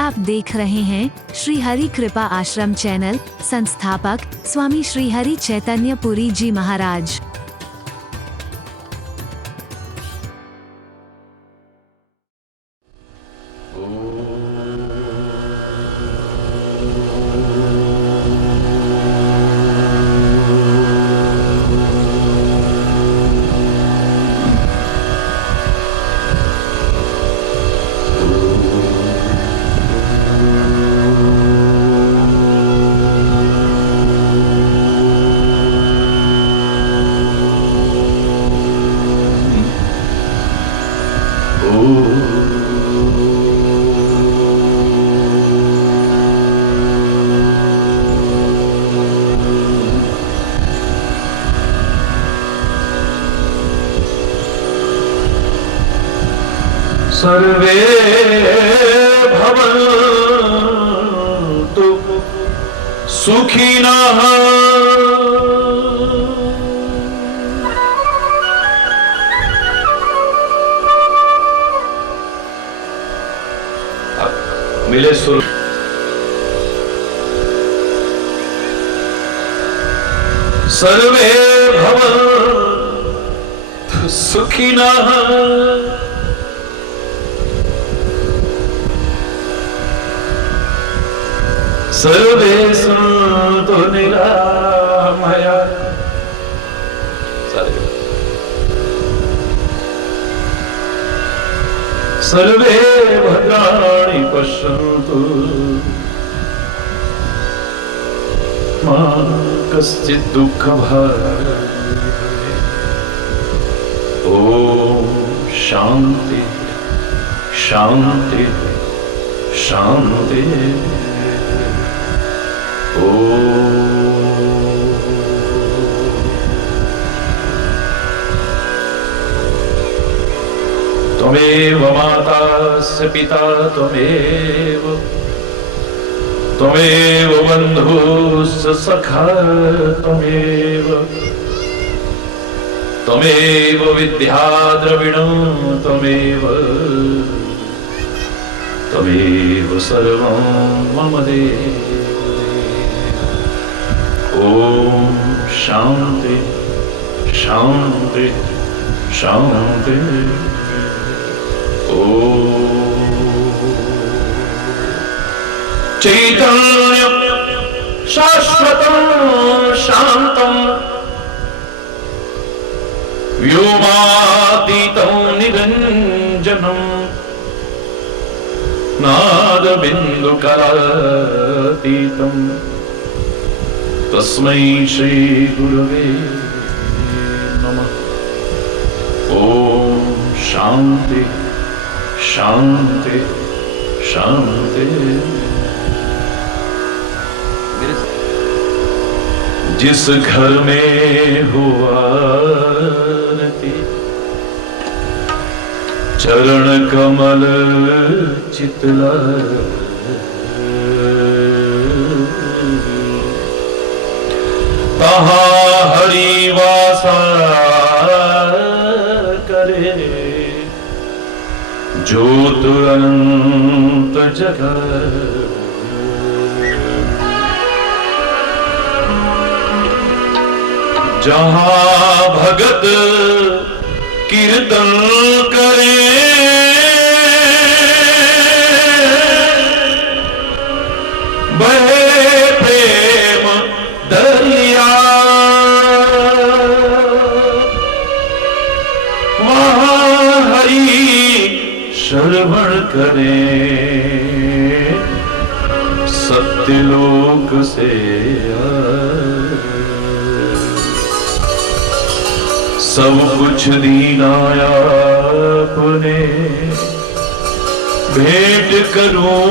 आप देख रहे हैं श्री हरि कृपा आश्रम चैनल। संस्थापक स्वामी श्री हरि चैतन्य पुरी जी महाराज। सर्वे भवन्तु सुखिनः। मिले सुर सर्वे भवन्तु सुखिनः। सर्वे सन्तु निरामयाः। सर्वे भद्राणि पश्यन्तु मा कश्चित् दुःखभाग् भवेत्। ॐ शान्ति शान्ति शान्ति। त्वमेव माता स पिता त्वमेव बन्धुश्च सखा त्वमेव विद्या द्रविणं त्वमेव सर्वं मम देव। ॐ शान्ति शान्ति शान्ति। ॐ चैतन्यं शाश्वतं शान्तं व्योमातीतं निरञ्जनं नादबिन्दुकलातीतं तस्मै श्री गुरवे नमः। ॐ शान्ति शान्ति शान्ति। जिस घर में हुआ आरती चरण कमल चितलाए, तहाँ हरि वासा करे। ज्योत अनंत जगत जहाँ भगत कीर्तन करे, बहे प्रेम दरिया। वहाँ हरि श्रवण करे, सत्यलोक से सब कुछ दीनाया अपने, भेंट करूं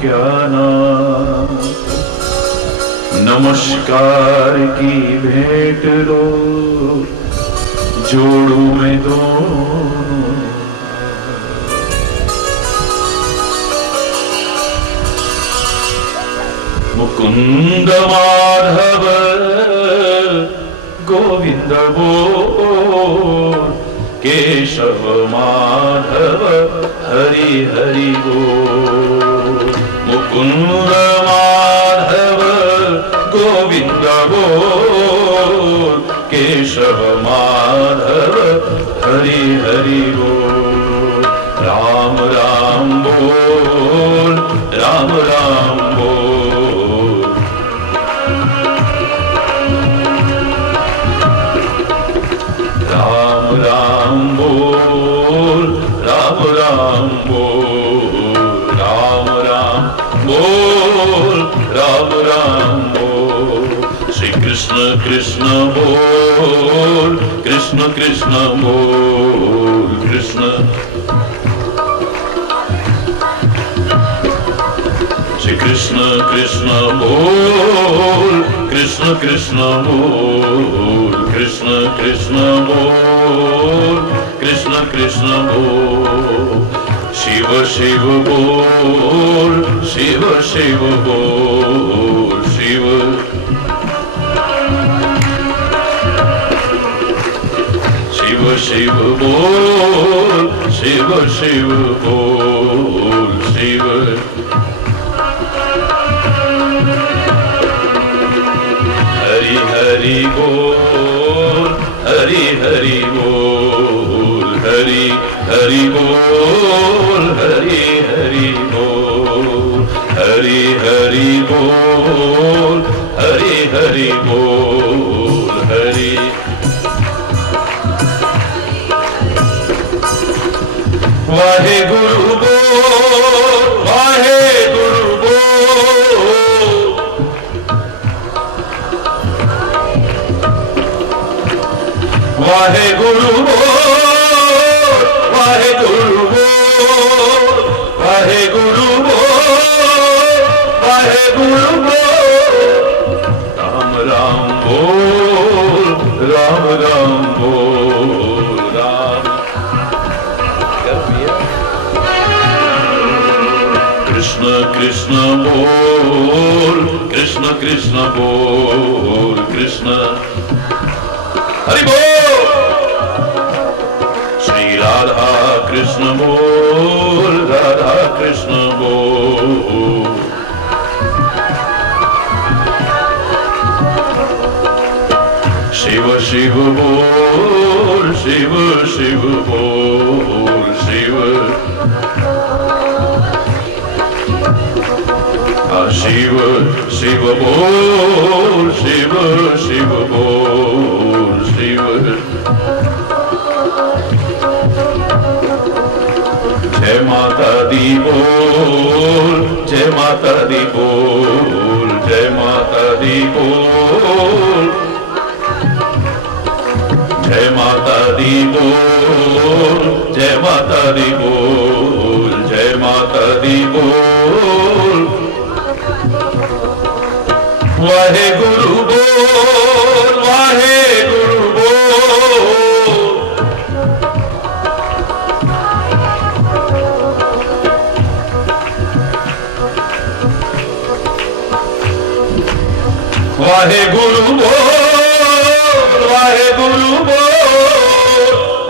क्या नाम। नमस्कार की भेंट लो, जोड़ू मैं दोनों। मुकुंद माधव गोविंद बोल, केशव माधव हरि हरि बोल। मुकुंद माधव गोविंद बोल, केशव माधव हरि हरि बोल। राम राम बोल, राम राम बोल। राम राम बोल, राम राम बोल। राम राम बोल, राम राम बोल। श्री कृष्ण कृष्ण बोल, कृष्ण कृष्ण बोल। कृष्ण श्री कृष्ण कृष्ण बोल, कृष्ण कृष्ण बोल। कृष्ण कृष्ण बोल, कृष्ण कृष्ण बोल। शिव शिव बोल, शिव शिव बोल। शिव शिव शिव बोल, शिव शिव बोल। शिव हरि हरि बोल, हरि हरि बोल। हरि हरि बोल, हरि हरि बोल। हरि हरि बोल, हरि हरि बोल। हरि वाहे गुरु बोल, वाहे गुरु बोल। वाहे गुरु बोल, वाहे गुरु बोल। वाहे गुरु बोल, वाहे गुरु बोल। राम राम बोल, राम राम बोल। राम कृष्ण कृष्ण बोल, कृष्ण कृष्ण बोल। कृष्ण हरि बोल। श्री राधा कृष्ण बोल, राधा कृष्ण बोल। शिव शिव बोल, शिव शिव बोल। शिव शिव शिव बोल, शिव शिव बोल। शिव जय माता दी बोल, जय माता दी बोल। जय माता दी बोल, जय माता दी बोल। जय माता दी बोल, जय माता दी बोल। वाहे गुरु बोल, वाहे गुरु बोल। वाहे गुरु बोल, वाहे गुरु बोल।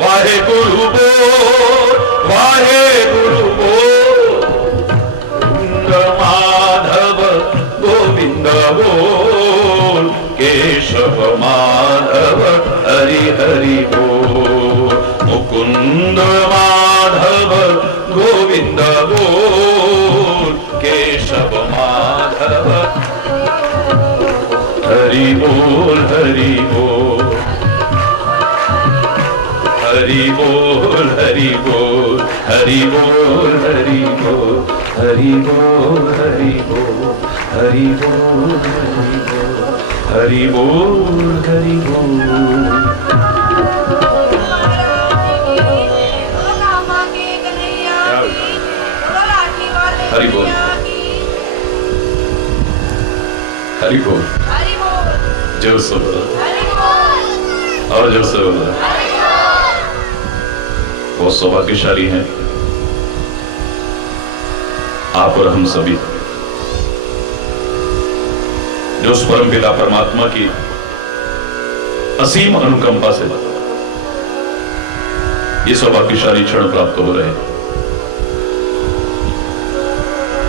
वाहे गुरु बोल, वाहे गुरु बोल। मुकुंद माधव गोविंद बोल, केशव माधव हरि हरि बोल। मुकुंद माधव गोविंद बोल, केशव माधव हरि बोल, हरि बोल। हरि बोल, हरि बोल। हरि बोल, हरि बोल। हरि बोल, हरि बोल। हरि बोल, हरि बोल। हरि बोल, हरि बोल। हरि बोल, हरि बोल। जोर से बोलो और जोर से बोलो। वो सौभाग्यशाली हैं आप और हम सभी जो उस परम पिता परमात्मा की असीम अनुकंपा से ये सौभाग्यशाली क्षण प्राप्त हो रहे हैं।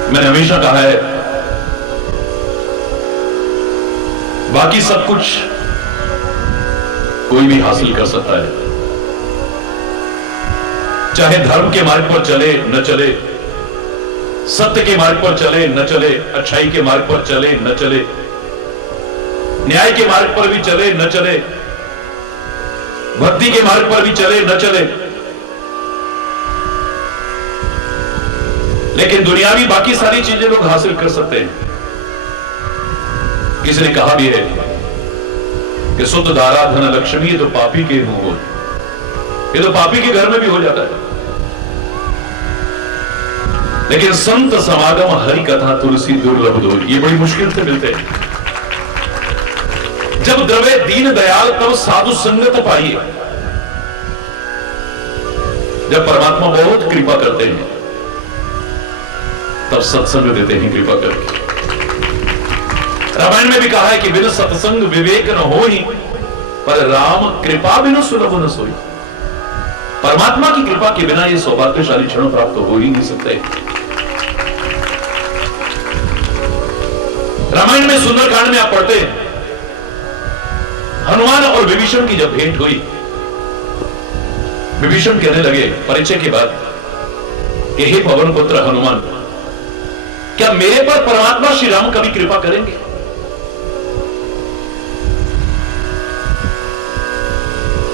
मैंने हमेशा कहा है, बाकी सब कुछ कोई भी हासिल कर सकता है, चाहे धर्म के मार्ग पर चले न चले, सत्य के मार्ग पर चले न चले, अच्छाई के मार्ग पर चले न चले, न्याय के मार्ग पर भी चले न चले, भक्ति के मार्ग पर भी चले न चले, लेकिन दुनियावी बाकी सारी चीजें लोग हासिल कर सकते हैं। किसी ने कहा भी है कि शुद्ध दारा धन लक्ष्मी ये तो पापी के मुंह हो, ये तो पापी के घर में भी हो जाता है। लेकिन संत समागम हरि कथा तुलसी दुर्लभ दो, ये बड़ी मुश्किल से मिलते हैं। जब द्रवे दीन दयाल तब साधु संगत पाइए। जब परमात्मा बहुत कृपा करते हैं तब सत्संग देते हैं कृपा करके। रामायण में भी कहा है कि बिन सत्संग विवेक न होई, पर राम कृपा बिन सुलभ न सोई। परमात्मा की कृपा के बिना ये सौभाग्यशाली क्षण प्राप्त हो ही नहीं सकते। रामायण में सुंदरकांड में आप पढ़ते हैं, हनुमान और विभीषण की जब भेंट हुई, विभीषण कहने लगे परिचय के बाद कि हे पवन पुत्र हनुमान, क्या मेरे पर परमात्मा श्री राम कभी कृपा करेंगे?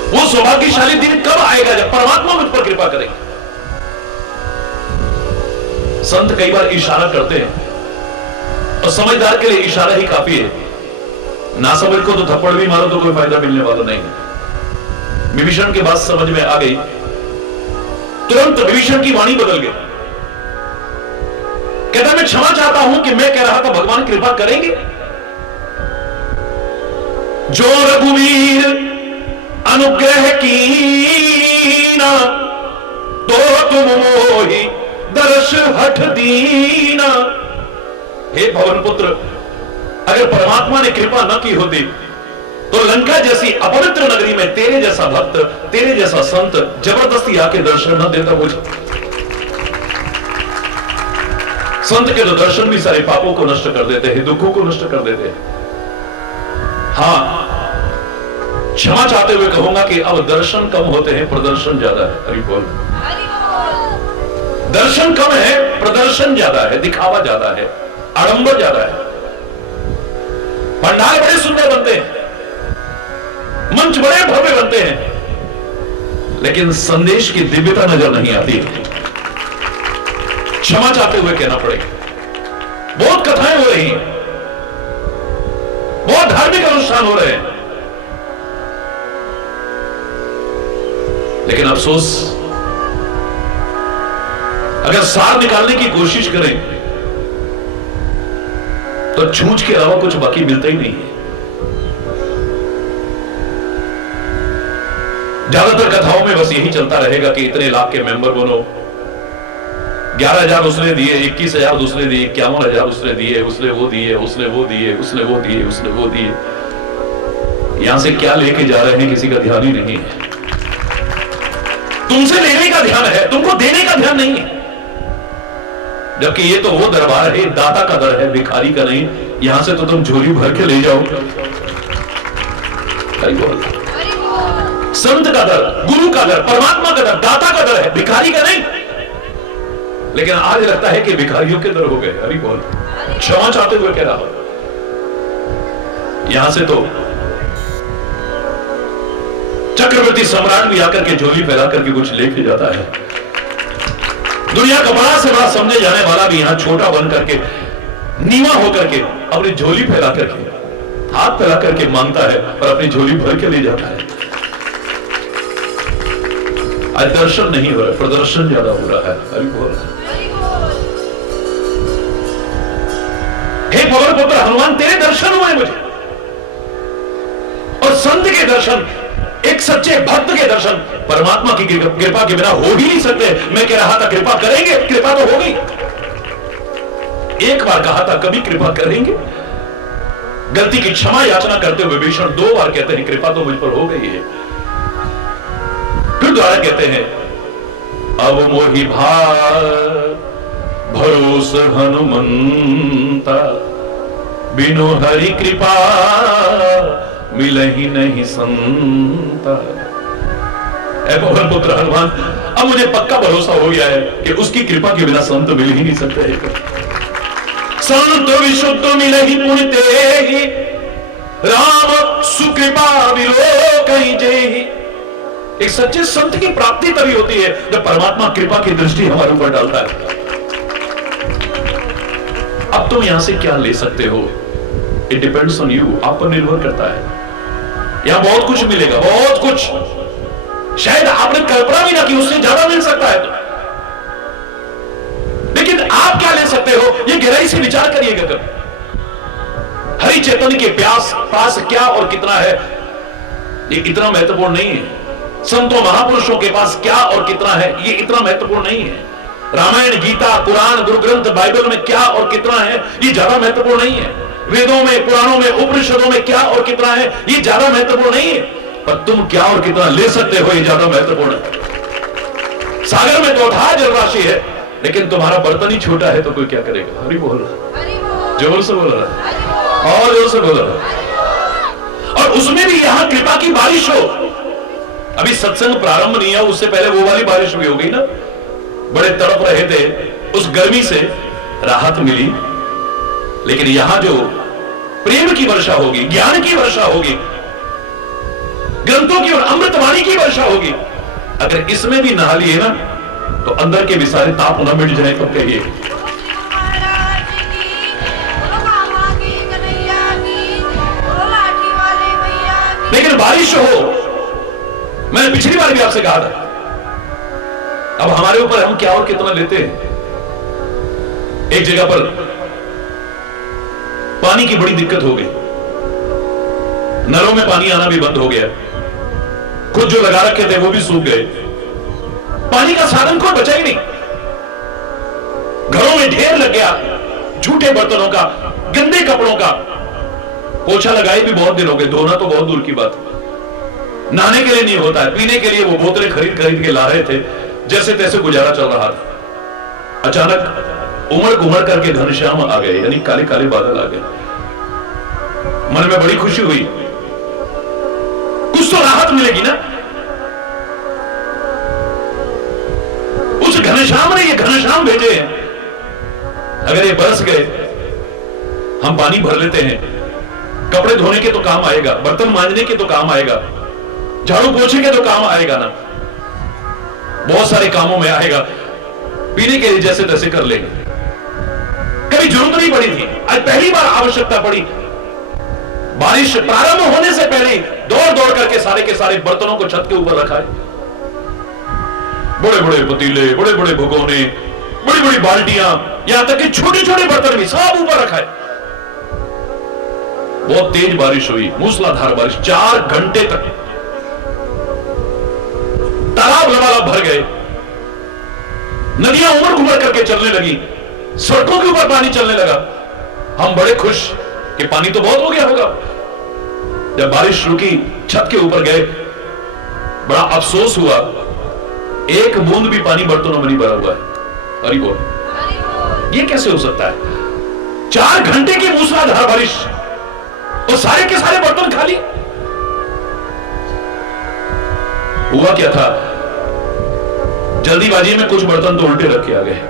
वो सौभाग्यशाली दिन कब आएगा जब परमात्मा मुझ पर कृपा करेंगे? संत कई बार इशारा करते हैं और समझदार के लिए इशारा ही काफी है। ना समझ को तो थप्पड़ भी मारो तो कोई फायदा मिलने वाला नहीं है। विभीषण की बात समझ में आ गई, तुरंत विभीषण की वाणी बदल गई। कहता मैं क्षमा चाहता हूं कि मैं कह रहा था भगवान कृपा करेंगे। जो रघुवीर अनुग्रह कीना, तो तुम मोहि दर्श हठ दीना। हे भवन पुत्र, अगर परमात्मा ने कृपा न की होती तो लंका जैसी अपवित्र नगरी में तेरे जैसा भक्त, तेरे जैसा संत जबरदस्ती आके दर्शन न देता मुझे। संत के तो दर्शन भी सारे पापों को नष्ट कर देते हैं, दुखों को नष्ट कर देते हैं। हाँ, क्षमा चाहते हुए कहूंगा कि अब दर्शन कम होते हैं, प्रदर्शन ज्यादा है। हरि बोल। दर्शन कम है, प्रदर्शन ज्यादा है, दिखावा ज्यादा है, आडंबर ज्यादा है। पंडाल बड़े सुंदर बनते हैं, मंच बड़े भव्य बनते हैं, लेकिन संदेश की दिव्यता नजर नहीं आती। क्षमा चाहते हुए कहना पड़ेगा। बहुत कथाएं हो रही हैं, बहुत धार्मिक अनुष्ठान हो रहे हैं, लेकिन अफसोस अगर सार निकालने की कोशिश करें तो छूछ के अलावा कुछ बाकी मिलता ही नहीं है। ज्यादातर कथाओं में बस यही चलता रहेगा कि इतने लाख के मेंबर बनो, 11,000 उसने दिए, 21,000 दूसरे दिए, 51,000 उसने दिए, उसने वो दिए, उसने वो दिए, उसने वो दिए, उसने वो दिए। यहां से क्या लेके जा रहे हैं किसी का ध्यान ही नहीं है। तुमसे लेने का ध्यान है, तुमको देने का ध्यान नहीं है। जबकि ये तो वो दरबार है, दाता का दर है, भिखारी का नहीं। यहां से तो तुम झोली भर के ले जाओ। संत का दर, गुरु का दर, परमात्मा का दर, दाता का दर है, भिखारी का नहीं। लेकिन आज लगता है कि भिखारियों के दर हो गए। अभी बोल, क्षमा चाहते हुए कह रहा हूं, यहां से तो चक्रवर्ती सम्राट भी आकर के झोली फैला करके कुछ लेके जाता है। दुनिया का बड़ा से बड़ा समझे जाने वाला भी यहां छोटा बन करके, नीवा होकर के अपनी झोली फैला करके, हाथ फैला करके मांगता है और अपनी झोली भर के ले जाता है। आज दर्शन नहीं हो रहा, प्रदर्शन ज्यादा हो रहा है। अभी बोल, हे पवन पुत्र हनुमान, तेरे दर्शन हुए मुझे, और संत के दर्शन, एक सच्चे भक्त के दर्शन परमात्मा की कृपा के बिना हो ही नहीं सकते। मैं कह रहा था कृपा करेंगे, कृपा तो हो गई। एक बार कहा था कभी कृपा करेंगे। गलती की क्षमा याचना करते हुए विभीषण 2 बार कहते हैं कृपा तो मुझ पर हो गई है। फिर दोबारा कहते हैं अब मोहि भार रोस हनुमंता, बिनु हरि कृपा मिलहि नहीं संता। ऐ पवन पुत्र हनुमान, अब मुझे पक्का भरोसा हो गया है कि उसकी कृपा के बिना संत मिल ही नहीं सकते हैं। संत विशुद्ध मिलहि पुण्य ही, राम सुकृपा विलोकहि जेहि। एक सच्चे संत की प्राप्ति तभी होती है जब परमात्मा कृपा की दृष्टि हमारे ऊपर डालता है। अब तुम यहां से क्या ले सकते हो, इट डिपेंड्स ऑन यू, आप पर निर्भर करता है। यहां बहुत कुछ मिलेगा, बहुत कुछ, शायद आपने कल्पना भी ना की उससे ज्यादा मिल सकता है। लेकिन आप क्या ले सकते हो, यह गहराई से विचार करिएगा कभी। हरि चैतन्य के पास क्या और कितना है, ये इतना महत्वपूर्ण नहीं है। संतों महापुरुषों के पास क्या और कितना है, ये इतना महत्वपूर्ण नहीं है। रामायण, गीता, कुरान, गुरु ग्रंथ, बाइबल में क्या और कितना है, ये ज्यादा महत्वपूर्ण नहीं है। वेदों में, पुराणों में, उपनिषदों में क्या और कितना है, ये ज्यादा महत्वपूर्ण नहीं है। पर तुम क्या और कितना ले सकते हो, ये ज्यादा महत्वपूर्ण है। सागर में तो अथाह जलराशि है, लेकिन तुम्हारा बर्तन ही छोटा है तो कोई क्या करेगा। हरि बोल रहा, जोर से बोल रहा, और जोर से बोल रहा। और उसमें भी यहां कृपा की बारिश हो। अभी सत्संग प्रारंभ नहीं है, उससे पहले वो वाली बारिश भी हो गई ना। बड़े तड़प रहे थे, उस गर्मी से राहत मिली। लेकिन यहां जो प्रेम की वर्षा होगी, ज्ञान की वर्षा होगी, ग्रंथों की और अमृतवाणी की वर्षा होगी, अगर इसमें भी नहा लिए ना तो अंदर के भी सारे ताप न मिट जाए तो कहिए। लेकिन बारिश हो, मैंने पिछली बार भी आपसे कहा था, अब हमारे ऊपर हम क्या और कितना लेते हैं। एक जगह पर पानी की बड़ी दिक्कत हो गई, नलों में पानी आना भी बंद हो गया, खुद जो लगा रखे थे वो भी सूख गए, पानी का साधन कोई बचा ही नहीं। घरों में ढेर लग गया झूठे बर्तनों का, गंदे कपड़ों का। पोछा लगाए भी बहुत दिन हो गए, धोना तो बहुत दूर की बात, नहाने के लिए नहीं होता है, पीने के लिए वो बोतलें खरीद खरीद के ला रहे थे, जैसे तैसे गुजारा चल रहा था। अचानक उमड़ घुमड़ करके घनश्याम आ गए, यानी काले काले बादल आ गए। मन में बड़ी खुशी हुई, कुछ तो राहत मिलेगी ना। उस घनश्याम ने ये घनश्याम भेजे हैं, अगर ये बरस गए, हम पानी भर लेते हैं, कपड़े धोने के तो काम आएगा, बर्तन मांजने के तो काम आएगा, झाड़ू पोछे के तो काम आएगा ना, बहुत सारे कामों में आएगा। पीने के लिए जैसे तैसे कर लेंगे, कभी जरूरत नहीं पड़ी थी, आज पहली बार आवश्यकता पड़ी। बारिश प्रारंभ होने से पहले दौड़ दौड़ करके सारे के सारे बर्तनों को छत के ऊपर रखा है। बड़े बड़े पतीले, बड़े बड़े भगोने, बड़ी बड़ी बाल्टियां, यहां तक कि छोटे छोटे बर्तन भी सब ऊपर रखा है। बहुत तेज बारिश हुई, मूसलाधार बारिश, 4 घंटे तक तालाब लबालब भर गए, नदियां उमड़ घुमड़ करके चलने लगी, सड़कों के ऊपर पानी चलने लगा। हम बड़े खुश कि पानी तो बहुत हो गया होगा। जब बारिश रुकी, छत के ऊपर गए, बड़ा अफसोस हुआ, एक बूंद भी पानी बर्तनों में नहीं भरा हुआ है। हरि बोल, ये कैसे हो सकता है? 4 घंटे की मूसलाधार बारिश और सारे के सारे बर्तन खाली। हुआ क्या था, जल्दीबाजी में कुछ बर्तन तो उल्टे रख के आ गए।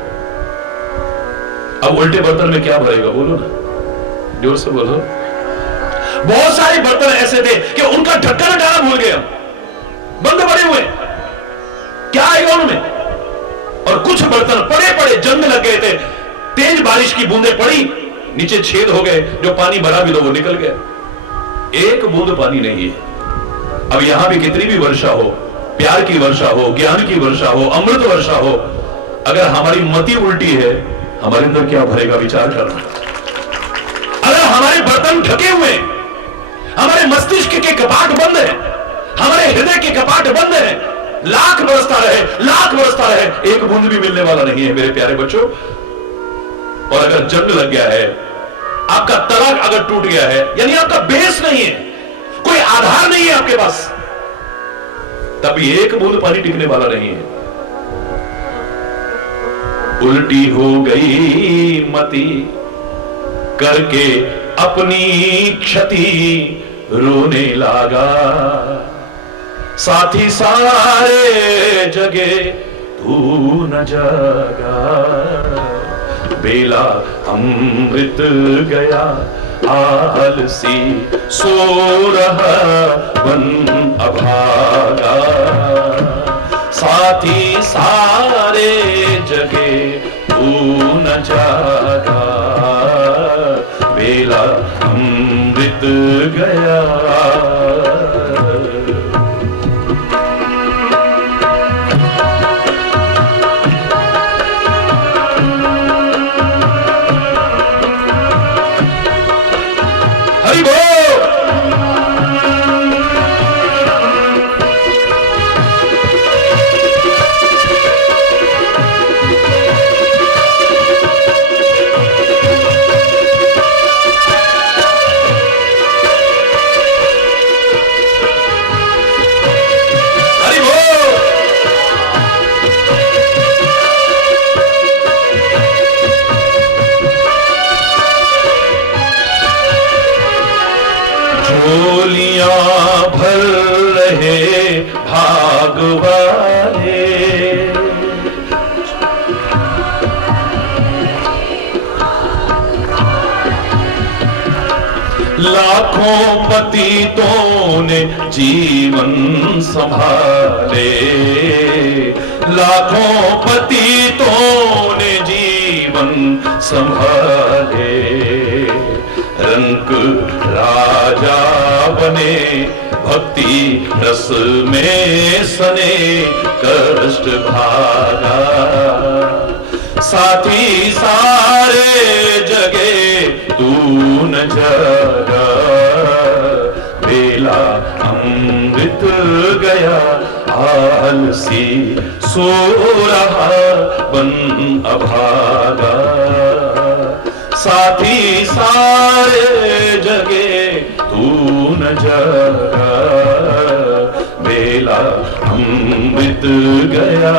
अब उल्टे बर्तन में क्या भरेगा, बोलो ना, जोर से बोलो। बहुत सारे बर्तन ऐसे थे कि उनका ढक्कन हटाना भूल गए, बंद पड़े हुए, क्या आएगा उनमें। और कुछ बर्तन पड़े पड़े जंग लग गए थे, तेज बारिश की बूंदें पड़ी, नीचे छेद हो गए, जो पानी भरा भी तो वो निकल गया, एक बूंद पानी नहीं है। अब यहां भी कितनी भी वर्षा हो, प्यार की वर्षा हो, ज्ञान की वर्षा हो, अमृत वर्षा हो, अगर हमारी मति उल्टी है, हमारे अंदर क्या भरेगा, विचार करना। अगर हमारे बर्तन ढके हुए, हमारे मस्तिष्क के कपाट बंद है, हमारे हृदय के कपाट बंद है, लाख बरसता रहे, लाख बरसता रहे, एक बूंद भी मिलने वाला नहीं है मेरे प्यारे बच्चों। और अगर जंग लग गया है, आपका तला अगर टूट गया है, यानी आपका बेस नहीं है, कोई आधार नहीं है आपके पास, तब एक बूंद पानी टिकने वाला नहीं है। उल्टी हो गई मति, करके अपनी क्षति रोने लगा। साथी सारे जगे तू न जागा, बेला अमृत गया आलसी, सो रहा वन अभागा। साथी सारे जगे तू न जागा, बेला अमृत गया। हरि बोल। झोलियां भर रहे भाग वाले, लाखों पतितों ने जीवन संभाले, लाखों पतितों ने जीवन संभाले। रंग राजा बने भक्ति रस में सने, कष्ट भागा। साथी सारे जगे तू न जागा, बेला अमृत गया आलसी, सो रहा बन अभागा। साथी सारे जगे तू न जागा, बेला अमृत गया।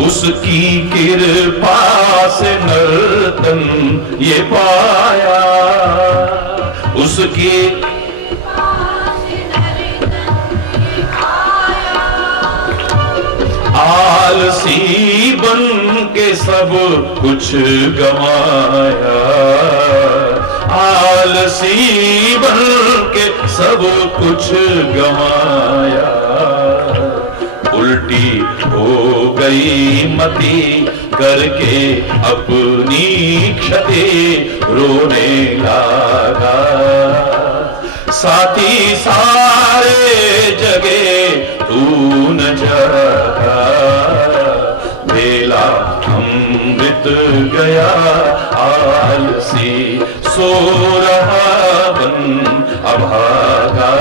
उसकी कृपा से नर्तन ये पाया, उसकी आलसी बन के सब कुछ गवाया, आलसी बन के सब कुछ गवाया। उल्टी हो गई मति, करके अपनी क्षति रोने लगा। साथी सारे जगे तू न जागा, बेला अमृत गया आलसी, सो रहा बन अभागा।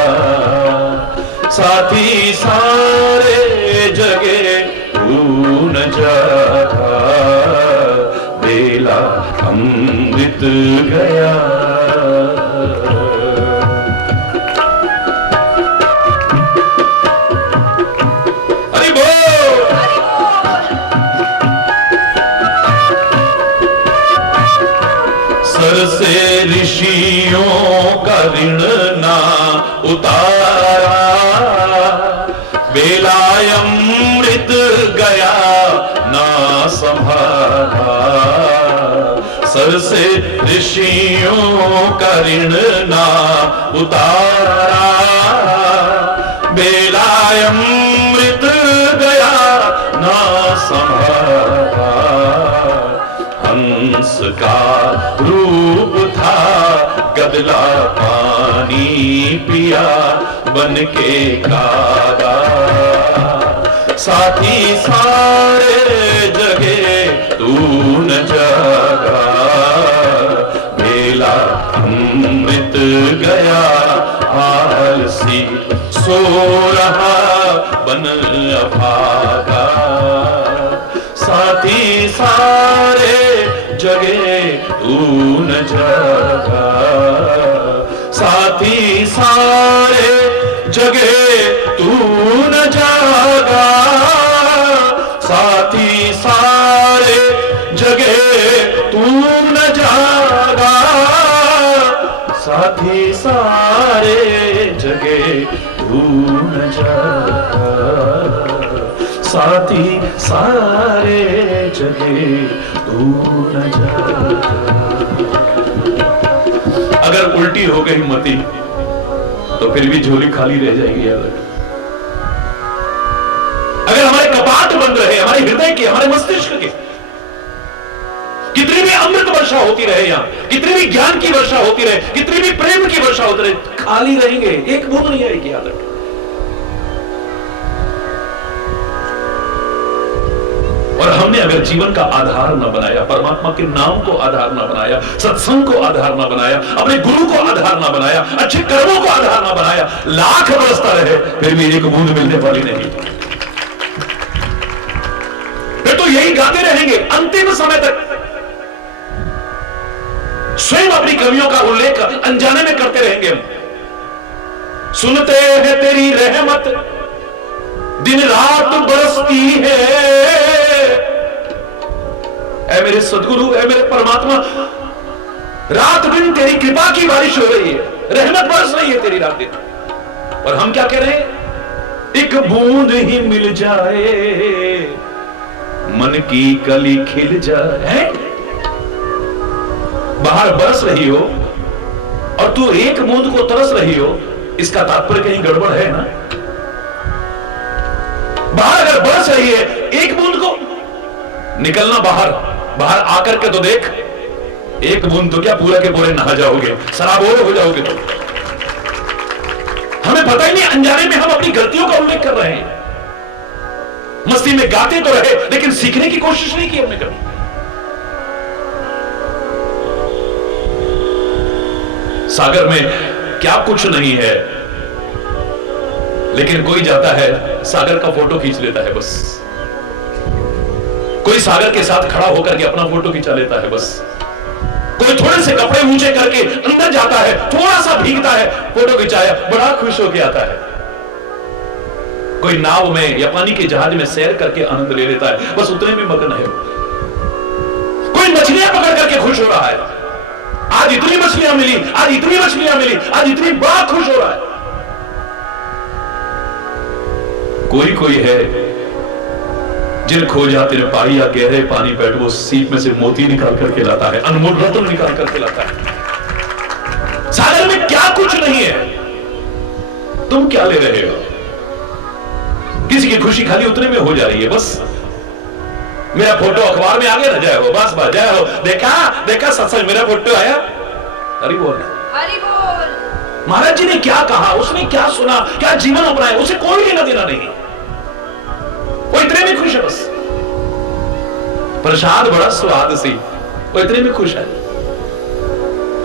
साथी सारे जगे तू न जागा, बेला अमृत गया। हरि बोल। सर से ऋषियों का ऋण ना उतारा, बेला अमृत गया ना संभाला। सर से ऋषियों का ऋण ना उतारा, बेला अमृत गया ना संभाला। हंस का रूप था गदला पान पानी पिया बन के कागा, साथी सारे जगे तू न जागा, बेला अमृत गया आलसी सो रहा बन अभागा, साथी सारे जगे तू न जागा, साथी सारे जगे तू न जागा, साथी सारे जगे तू न जागा, साथी सारे जगे तू न जागा, साथी सारे जगे तू न जागा। अगर उल्टी हो गई मती तो फिर भी झोली खाली रह जाएगी याद रखना। अगर हमारे कपाट बंद रहे, हमारे हृदय के, हमारे मस्तिष्क के, कितनी भी अमृत वर्षा होती रहे, यहां कितनी भी ज्ञान की वर्षा होती रहे, कितनी भी प्रेम की वर्षा होती रहे, खाली रहेंगे, एक बूंद नहीं आएगी याद रखना। और हमने अगर जीवन का आधार न बनाया, परमात्मा के नाम को आधार न बनाया, सत्संग को आधार न बनाया, अपने गुरु को आधार न बनाया, अच्छे कर्मों को आधार न बनाया, लाख बरसता रहे फिर भी एक बूंद मिलने वाली नहीं। फिर तो यही गाते रहेंगे अंतिम समय तक, स्वयं अपनी कमियों का उल्लेख अनजाने में करते रहेंगे हम। सुनते हैं तेरी रहमत दिन रात बरसती है, ऐ मेरे सदगुरु, ऐ मेरे परमात्मा, रात दिन तेरी कृपा की बारिश हो रही है, रहमत बरस रही है तेरी रात दिन। और हम क्या कह रहे हैं? एक बूंद ही मिल जाए मन की कली खिल जाए। बाहर बरस रही हो और तू एक बूंद को तरस रही हो, इसका तात्पर्य कहीं गड़बड़ है ना। बाहर अगर बरस रही है, एक बूंद को निकलना बाहर, बाहर आकर के तो देख, एक बूंद तो क्या पूरा के पूरे नहा जाओगे, सराबोर हो जाओगे। तो हमें पता ही नहीं, अनजाने में हम अपनी गलतियों का उल्लेख कर रहे हैं। मस्ती में गाते तो रहे लेकिन सीखने की कोशिश नहीं की हमने कभी। सागर में क्या कुछ नहीं है, लेकिन कोई जाता है सागर का फोटो खींच लेता है बस। कोई सागर के साथ खड़ा होकर के अपना फोटो खींचा लेता है बस। कोई थोड़े से कपड़े ऊंचे करके अंदर जाता है, थोड़ा सा भीगता है, फोटो खिंचाया, बड़ा खुश होकर आता है। कोई नाव में या पानी के जहाज में सैर करके आनंद ले लेता है, बस उतने में मगन है। कोई मछलियां पकड़ करके खुश हो रहा है, आज इतनी मछलियां मिली, आज इतनी मछलियां मिली, आज इतनी, बड़ा खुश हो रहा है। कोई है जिन खो जाते पाई या गहरे पानी बैठ, वो सीप में से मोती निकाल करके लाता है, अनमोल रत्न निकाल करके लाता है। सागर में क्या कुछ नहीं है, तुम क्या ले रहे हो? किसी की खुशी खाली उतने में हो जा रही है बस। मेरा फोटो अखबार में आगे न जाए हो, बस बस जाए हो, देखा देखा सत्संग मेरा फोटो आया, हरि बोल हरि बोल। महाराज जी ने क्या कहा, उसने क्या सुना, क्या जीवन अपनाया, उसे कोई लेना देना नहीं, वो इतने में खुश है बस। प्रसाद बड़ा स्वाद सी, वो इतने में खुश है।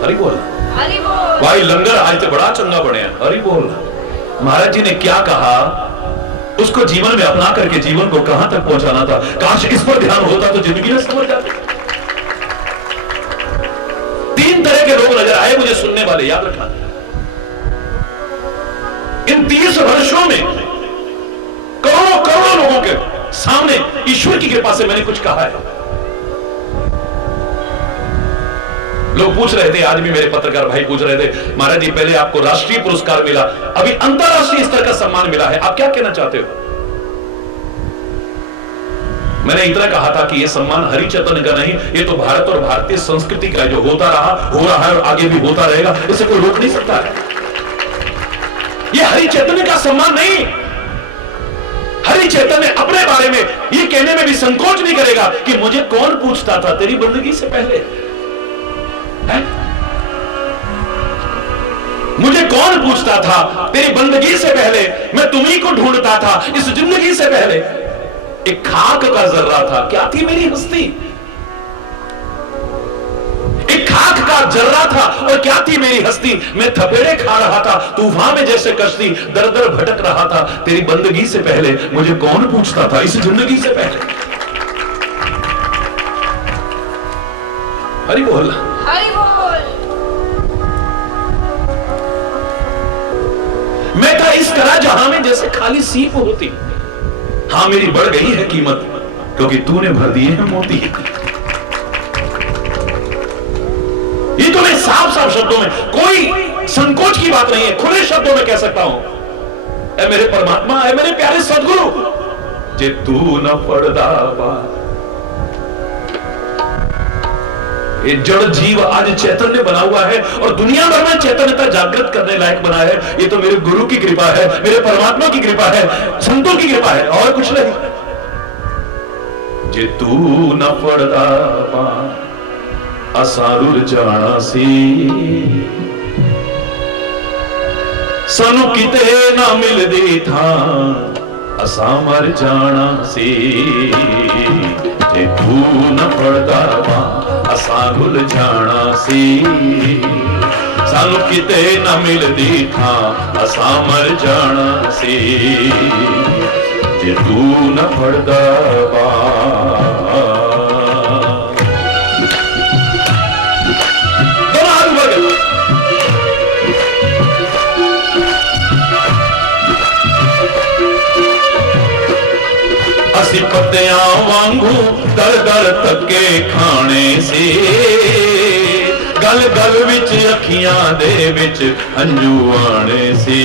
हरि बोल हरि बोल। भाई लंगर आज तो बड़ा चंगा बने, हरि बोल। महाराज जी ने क्या कहा, उसको जीवन में अपना करके जीवन को कहां तक पहुंचाना था। काश इस पर ध्यान होता तो जिंदगी में समझ जाते। 3 तरह के लोग नजर आए मुझे सुनने वाले, याद रखना। इन 30 वर्षों में करोड़ों करोड़ों लोगों के सामने ईश्वर की कृपा से मैंने कुछ कहा है। लोग पूछ रहे थे, आज भी मेरे पत्रकार भाई पूछ रहे थे, महाराज जी पहले आपको राष्ट्रीय पुरस्कार मिला, अभी अंतरराष्ट्रीय स्तर का सम्मान मिला है, आप क्या कहना चाहते हो? मैंने इतना कहा था कि यह सम्मान हरि चैतन्य का नहीं, ये तो भारत और भारतीय संस्कृति का, जो होता रहा, हो रहा है और आगे भी होता रहेगा, इसे कोई रोक नहीं सकता है। यह हरि चैतन्य का सम्मान नहीं। हरि चैतन्य अपने बारे में ये कहने में भी संकोच नहीं करेगा कि मुझे कौन पूछता था तेरी बंदगी से पहले है? मुझे कौन पूछता था तेरी बंदगी से पहले, मैं तुम्ही को ढूंढता था इस जिंदगी से पहले। एक खाक का जर्रा था, क्या थी मेरी हस्ती। एक खाक का जर्रा था और क्या थी मेरी हस्ती। मैं थपेड़े खा रहा था तूफान में जैसे कश्ती, दर दर भटक रहा था तेरी बंदगी से पहले। मुझे कौन पूछता था इस जिंदगी से पहले। हरि बोल, हरि बोल। मैं था इस तरह जहां में जैसे खाली सीप होती। हां मेरी बढ़ गई है कीमत क्योंकि तूने भर दिए हैं मोती। ये तो मैं साफ साफ शब्दों में, कोई संकोच की बात नहीं है, खुले शब्दों में कह सकता हूं। ऐ मेरे परमात्मा, ऐ मेरे प्यारे सदगुरु, जे तू न पड़दा बा। ये जड़ जीव आज चैतन्य बना हुआ है और दुनिया भर में चैतन्यता जागृत करने लायक बना है। ये तो मेरे गुरु की कृपा है, मेरे परमात्मा की कृपा है, संतों की कृपा है, और कुछ नहीं। जे तू न पड़दा बा असारुर जाना सी, सानू किते ना मिलदी था असा मर जाना सी। जे तू न पड़दा बा असा रुल जाना सी, सानू किते न मिलदी था असा मर जाना सी। जे तू न पड़दा बा। असी पत्तियां वांगू दर दर धक्के खाने से, गल गल विच अखियां दे विच हंजू आने से।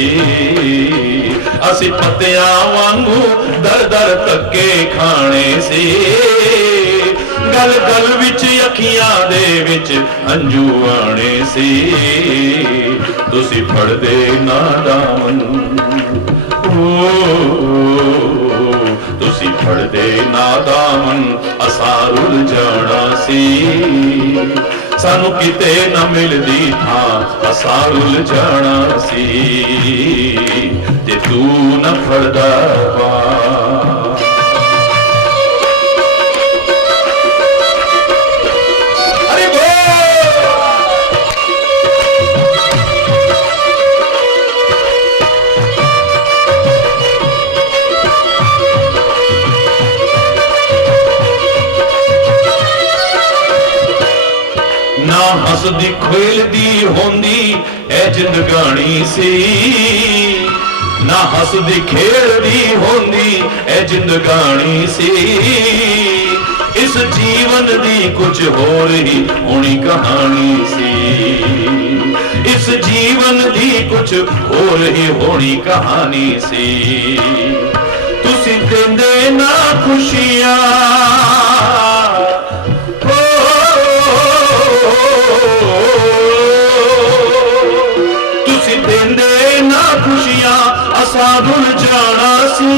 असी पत्तियां वांगू दर दर धक्के खाने से, गल गल विच अखियां दे विच हंजू आने से। तुसी फड़दे ना दामन, तुसी फड़दे ना दामन असा रुल जाना सी। सानू किते न मिलदी था असा रुल जाना सी। जे तू न फड़दा बा। ना हसदी खेलदी होंदी ए जिंदगानी सी, ना हसदी खेलदी होंदी ए जिंदगानी सी। इस जीवन दी कुछ होर ही होनी कहानी सी। इस जीवन दी कुछ होर ही होनी कहानी सी। तुसी देंदे ना खुशियां, तुसी देंदे ना खुशियां असा रुल जाना सी।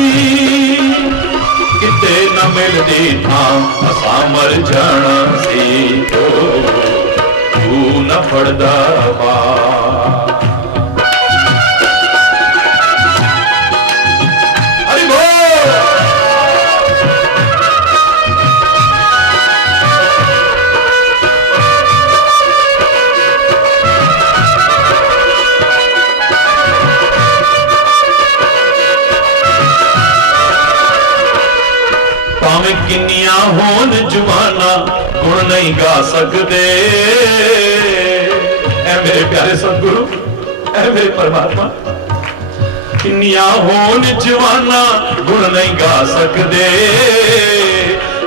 किते न मिलदी था असा मर जाना सी। तू न फड़दा बा। हरि बोल। भावें किन्निया होन जवाना गुण नहीं गा सकते। ऐ मेरे प्यारे सतगुरु, ऐ मेरे परमात्मा, किन्निया होन जवाना गुण नहीं गा सकते।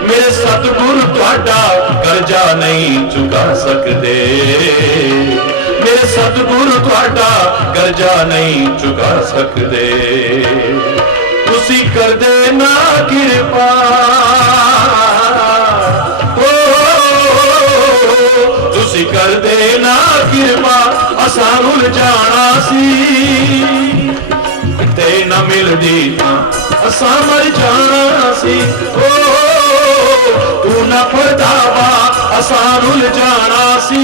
मेरे सतगुरु तुहाडा कर्जा नहीं चुका सकते। मेरे सतगुरु तुहाडा कर्जा नहीं चुका सकते। तुसी कर दे ना कृपा, तुसी कर दे ना कृपा असा रुल जाना सी। ते न मिलदी असा मर जाना सी। तू न फड़दा बा असा रुल जाना सी।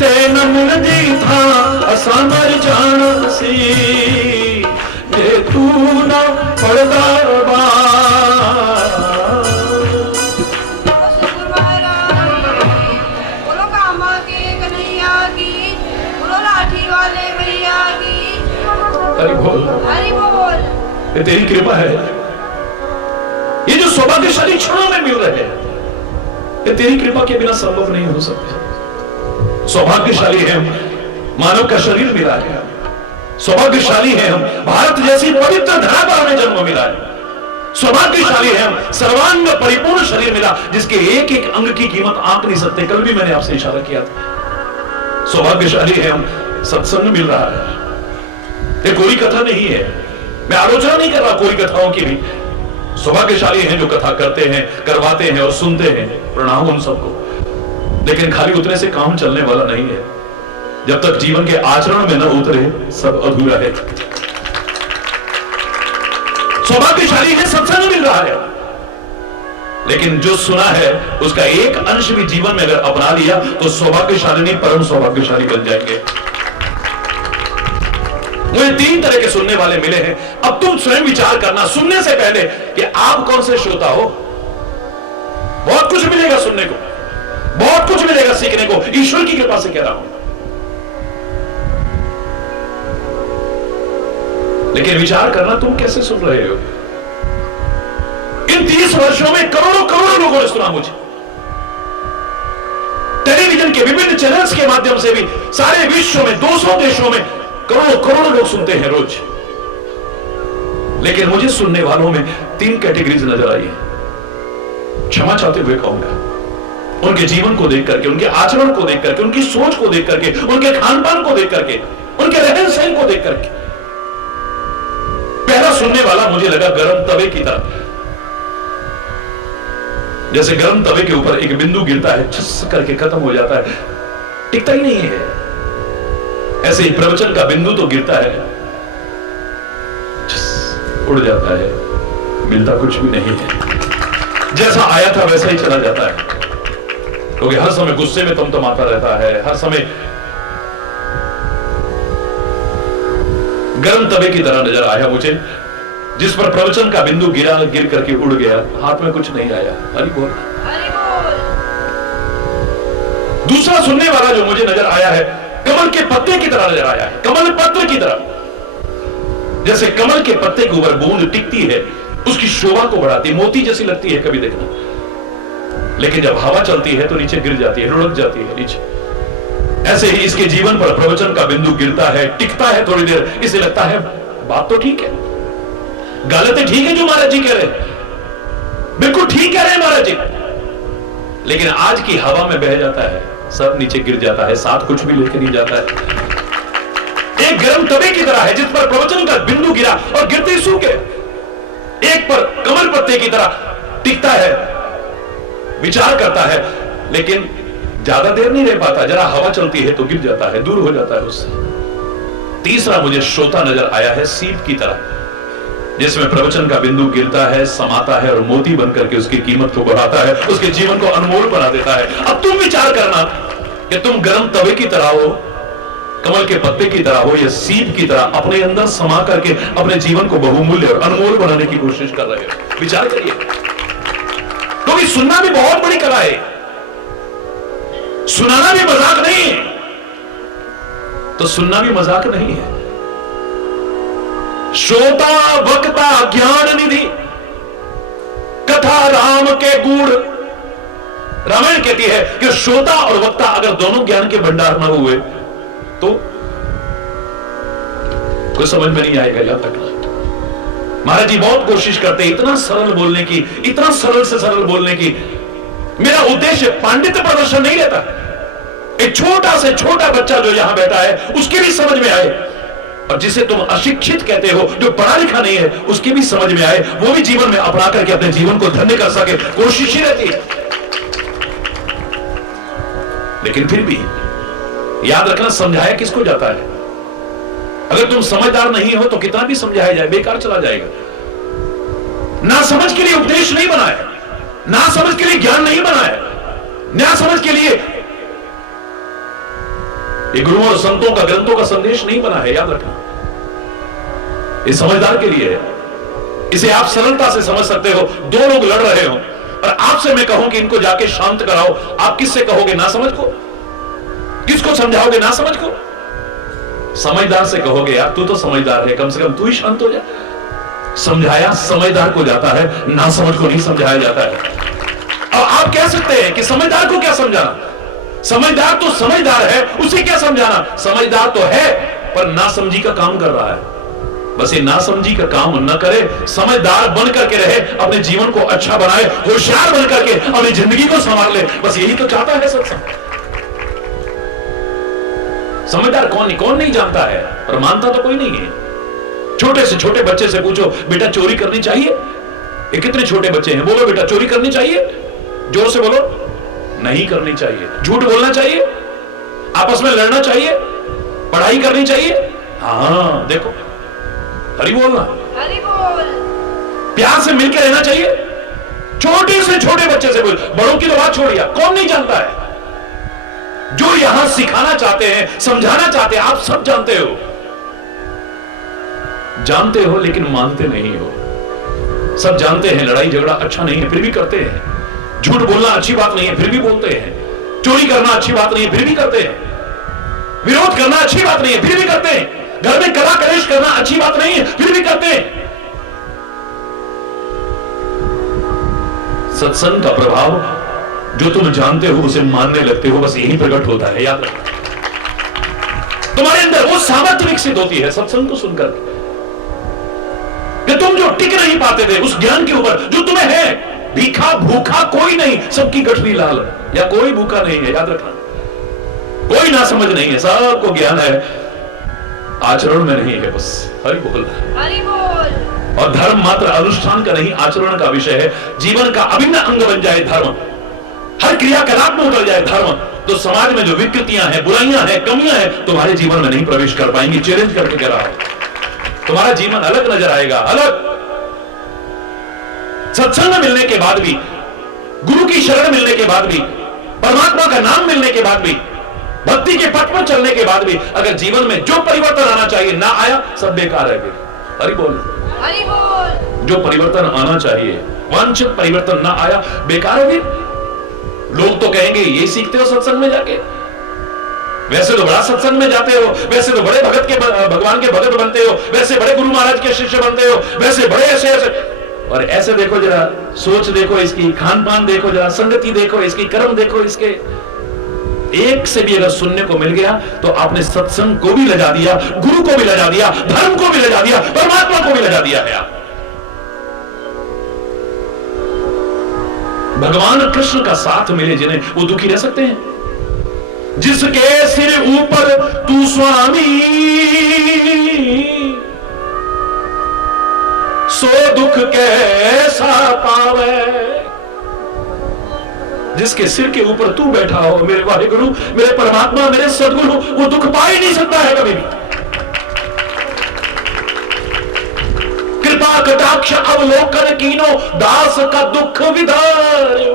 ते न मिलदी था असां मर जाना सी जे तू ना पढ़दा हरि बोल, हरि बोल। ये तेरी कृपा है। ये जो सौभाग्यशाली क्षणों में मिल रहे हैं, ये तेरी कृपा के बिना संभव नहीं हो सकते। सौभाग्यशाली है हम, मानव का शरीर मिला है। सौभाग्यशाली है हम, भारत जैसी पवित्र धरा पर हमें जन्म मिला है। सौभाग्यशाली है हम, सर्वांग परिपूर्ण शरीर मिला जिसके एक एक अंग की कीमत आंक नहीं सकते। कल भी मैंने आपसे इशारा किया था। सौभाग्यशाली है हम, सत्संग मिल रहा है। ये कोई कथा नहीं है, मैं आलोचना नहीं कर रहा कोई कथाओं की भी। सौभाग्यशाली हैं जो कथा करते हैं, करवाते हैं और सुनते हैं, प्रणाम उन सबको। लेकिन खाली उतरे से काम चलने वाला नहीं है। जब तक जीवन के आचरण में न उतरे सब अधूरा है। सौभाग्यशाली है, सत्संग मिल रहा है, लेकिन जो सुना है उसका एक अंश भी जीवन में अगर अपना लिया तो सौभाग्यशाली नहीं परम सौभाग्यशाली बन जाएंगे। मुझे 3 तरह के सुनने वाले मिले हैं। अब तुम स्वयं विचार करना सुनने से पहले कि आप कौन से श्रोता हो। बहुत कुछ मिलेगा सुनने को, बहुत कुछ मिलेगा सीखने को, ईश्वर की कृपा से कह रहा हूं। लेकिन विचार करना तुम कैसे सुन रहे हो। इन 30 वर्षों में करोड़ों करोड़ों लोगों ने सुना मुझे। टेलीविजन के विभिन्न चैनल्स के माध्यम से भी सारे विश्व में 200 देशों में करोड़ों करोड़ों लोग सुनते हैं रोज। लेकिन मुझे सुनने वालों में 3 कैटेगरीज नजर आई है। क्षमा चाहते हुए कहूंगा, उनके जीवन को देख करके, उनके आचरण को देख करके, उनकी सोच को देख करके, उनके खान पान को देख करके, उनके रहन सहन को देख करके। पहला सुनने वाला मुझे लगा गर्म तवे की तरह। जैसे गर्म तवे के ऊपर एक बिंदु गिरता है, छस करके खत्म हो जाता है, टिकता ही नहीं है। ऐसे ही प्रवचन का बिंदु तो गिरता है, उड़ जाता है, मिलता कुछ भी नहीं है। जैसा आया था वैसा ही चला जाता है, क्योंकि हर समय गुस्से में तमतमाता रहता है, हर समय गर्म तवे की तरह नजर आया मुझे, जिस पर प्रवचन का बिंदु गिरा, गिर करके उड़ गया, हाथ में कुछ नहीं आया। हरि बोल, हरि बोल। दूसरा सुनने वाला जो मुझे नजर आया है, कमल के पत्ते की तरह नजर आया है, कमल पत्र की तरह। जैसे कमल के पत्ते के ऊपर बूंद टिकती है, उसकी शोभा को बढ़ाती, मोती जैसी लगती है कभी देखना, लेकिन जब हवा चलती है तो नीचे गिर जाती है, लुढ़क जाती है नीचे। ऐसे ही इसके जीवन पर प्रवचन का बिंदु गिरता है, टिकता है थोड़ी देर, इसे लगता है बात तो ठीक है, गलत ठीक है जो महाराज जी कह रहे हैं, बिल्कुल ठीक कह रहे हैं महाराज जी, लेकिन आज की हवा में बह जाता है, सब नीचे गिर जाता है, साथ कुछ भी लेके नहीं जाता है। एक गर्म तवे की तरह है जिस पर प्रवचन का बिंदु गिरा और गिरते ही सूख गए। एक पर कमल पत्ते की तरह टिकता है, विचार करता है, लेकिन ज्यादा देर नहीं रह पाता, जरा हवा चलती है तो गिर जाता है, दूर हो जाता है उससे। तीसरा मुझे श्रोता नजर आया है सीप की तरह, जिसमें प्रवचन का बिंदु गिरता है, समाता है और मोती बनकर के उसकी कीमत को बढ़ाता है, उसके जीवन को अनमोल बना देता है। अब तुम विचार करना कि तुम गर्म तवे की तरह हो, कमल के पत्ते की तरह हो, या सीप की तरह अपने अंदर समा करके अपने जीवन को बहुमूल्य और अनमोल बनाने की कोशिश कर रहे हो। विचार करिए, क्योंकि सुनना भी बहुत बड़ी कला है, सुनाना भी मजाक नहीं है, तो सुनना भी मजाक नहीं है। श्रोता वक्ता ज्ञान निधि, कथा राम के गुण। रामायण कहती है कि श्रोता और वक्ता अगर दोनों ज्ञान के भंडार न हुए तो कोई समझ में नहीं आएगा। याद रखना, महाराज जी बहुत कोशिश करते हैं इतना सरल बोलने की, इतना सरल से सरल बोलने की। मेरा उद्देश्य पांडित्य प्रदर्शन नहीं रहता, एक छोटा से छोटा बच्चा जो यहां बैठा है उसके भी समझ में आए, और जिसे तुम अशिक्षित कहते हो, जो पढ़ा लिखा नहीं है, उसके भी समझ में आए, वो भी जीवन में अपना करके अपने जीवन को धन्य कर सके, कोशिश ही रहती है। लेकिन फिर भी याद रखना, समझाया किसको जाता है? अगर तुम समझदार नहीं हो तो कितना भी समझाया जाए बेकार चला जाएगा। ना समझ के लिए उपदेश नहीं बना है, ना समझ के लिए ज्ञान नहीं बना है, ना समझ के लिए ये गुरुओं और संतों का, ग्रंथों का संदेश नहीं बना है, याद रखना। ये समझदार के लिए है। इसे आप सरलता से समझ सकते हो। दो लोग लड़ रहे हो और आपसे मैं कहूं कि इनको जाके शांत कराओ, आप किससे कहोगे? ना समझ को। किसको समझाओगे? ना समझ को। समझदार से कहोगे यार तू तो समझदार है, कम से कम तू ही शांत हो जा। समझाया समझदार को जाता है, ना समझ को नहीं समझाया जाता है। अब आप कह सकते हैं कि समझदार को क्या समझाना? समझदार तो समझदार है, उसे क्या समझाना? समझदार तो है पर नासमझी का काम कर रहा है। बस ये नासमझी का काम न करे, समझदार बन करके रहे, अपने जीवन को अच्छा बनाए, होशियार बन करके अपनी जिंदगी को संभाल ले। बस यही तो चाहता है सत्संग। समझदार कौन नहीं जानता है, और मानता तो कोई नहीं है। छोटे से छोटे बच्चे से पूछो बेटा चोरी करनी चाहिए? ये कितने छोटे बच्चे हैं, बोलो बेटा चोरी करनी चाहिए? जोर से बोलो। नहीं करनी चाहिए। झूठ बोलना चाहिए? आपस में लड़ना चाहिए? पढ़ाई करनी चाहिए? हाँ देखो, हरि बोलना, हरि बोल। प्यार से मिलकर रहना चाहिए? छोटे से छोटे बच्चे से बोल। बड़ों की तो बात छोड़िए, कौन नहीं जानता है? जो यहां सिखाना चाहते हैं, समझाना चाहते हैं, आप सब जानते हो। जानते हो लेकिन मानते नहीं हो। सब जानते हैं लड़ाई झगड़ा अच्छा नहीं है, फिर भी करते हैं। झूठ बोलना अच्छी बात नहीं है, फिर भी बोलते हैं। चोरी करना अच्छी बात नहीं है, फिर भी करते हैं। विरोध करना अच्छी बात नहीं है, फिर भी करते हैं। घर में कला कलेश करना अच्छी बात नहीं है, फिर भी करते हैं। सत्संग का प्रभाव जो तुम जानते हो उसे मानने लगते हो, बस यही प्रकट होता है। याद रखो, तुम्हारे अंदर वो सामर्थ्य विकसित होती है सत्संग को सुनकर कि तुम जो टिक नहीं पाते थे उस ज्ञान के ऊपर जो तुम्हें है। भीखा भूखा कोई नहीं, सबकी गठरी लाल, या कोई भूखा नहीं है। याद रखना, कोई ना समझ नहीं है, सबको ज्ञान है, आचरण में नहीं है। बस हरि बोल, हरि बोल। और धर्म मात्र अनुष्ठान का नहीं, आचरण का विषय है। जीवन का अभिन्न अंग बन जाए धर्म, हर क्रियाकलाप में उतर जाए धर्म, तो समाज में जो विकृतियां हैं, बुराइयां हैं, कमियां हैं, तुम्हारे जीवन में नहीं प्रवेश कर पाएंगी। चैलेंज करके कह रहा हूं, तुम्हारा जीवन अलग नजर आएगा, अलग। सत्संग मिलने के बाद भी, गुरु की शरण मिलने के बाद भी, परमात्मा का नाम मिलने के बाद भी, भक्ति के पथ पर चलने के बाद भी, अगर जीवन में जो परिवर्तन आना चाहिए ना आया, सब बेकार है। फिर हरि बोल, हरि बोल। जो परिवर्तन आना चाहिए, वांछित परिवर्तन ना आया, बेकार है। फिर लोग तो कहेंगे ये सीखते हो सत्संग में जाके, वैसे तो बड़ा सत्संग में जाते हो, वैसे तो बड़े भगत के भगवान के भगत बनते हो, वैसे बड़े गुरु महाराज के शिष्य बनते हो, वैसे बड़े ऐसे। और ऐसे देखो जरा, सोच देखो इसकी, खान पान देखो जरा, संगति देखो इसकी, कर्म देखो इसके। एक से भी अगर सुनने को मिल गया तो आपने सत्संग को भी लजा दिया, गुरु को भी लजा दिया, धर्म को भी लजा दिया, परमात्मा को भी लजा दिया है। आप भगवान कृष्ण का साथ मिले जिन्हें, वो दुखी रह सकते हैं? जिसके सिर ऊपर तू स्वामी, सो दुख कैसा पावे। जिसके सिर के ऊपर तू बैठा हो, मेरे वाहिगुरु, मेरे परमात्मा, मेरे सदगुरु, वो दुख पा ही नहीं सकता है कभी भी। कृपा कटाक्ष अवलोकन कीनो, दास का दुख विधार्यो।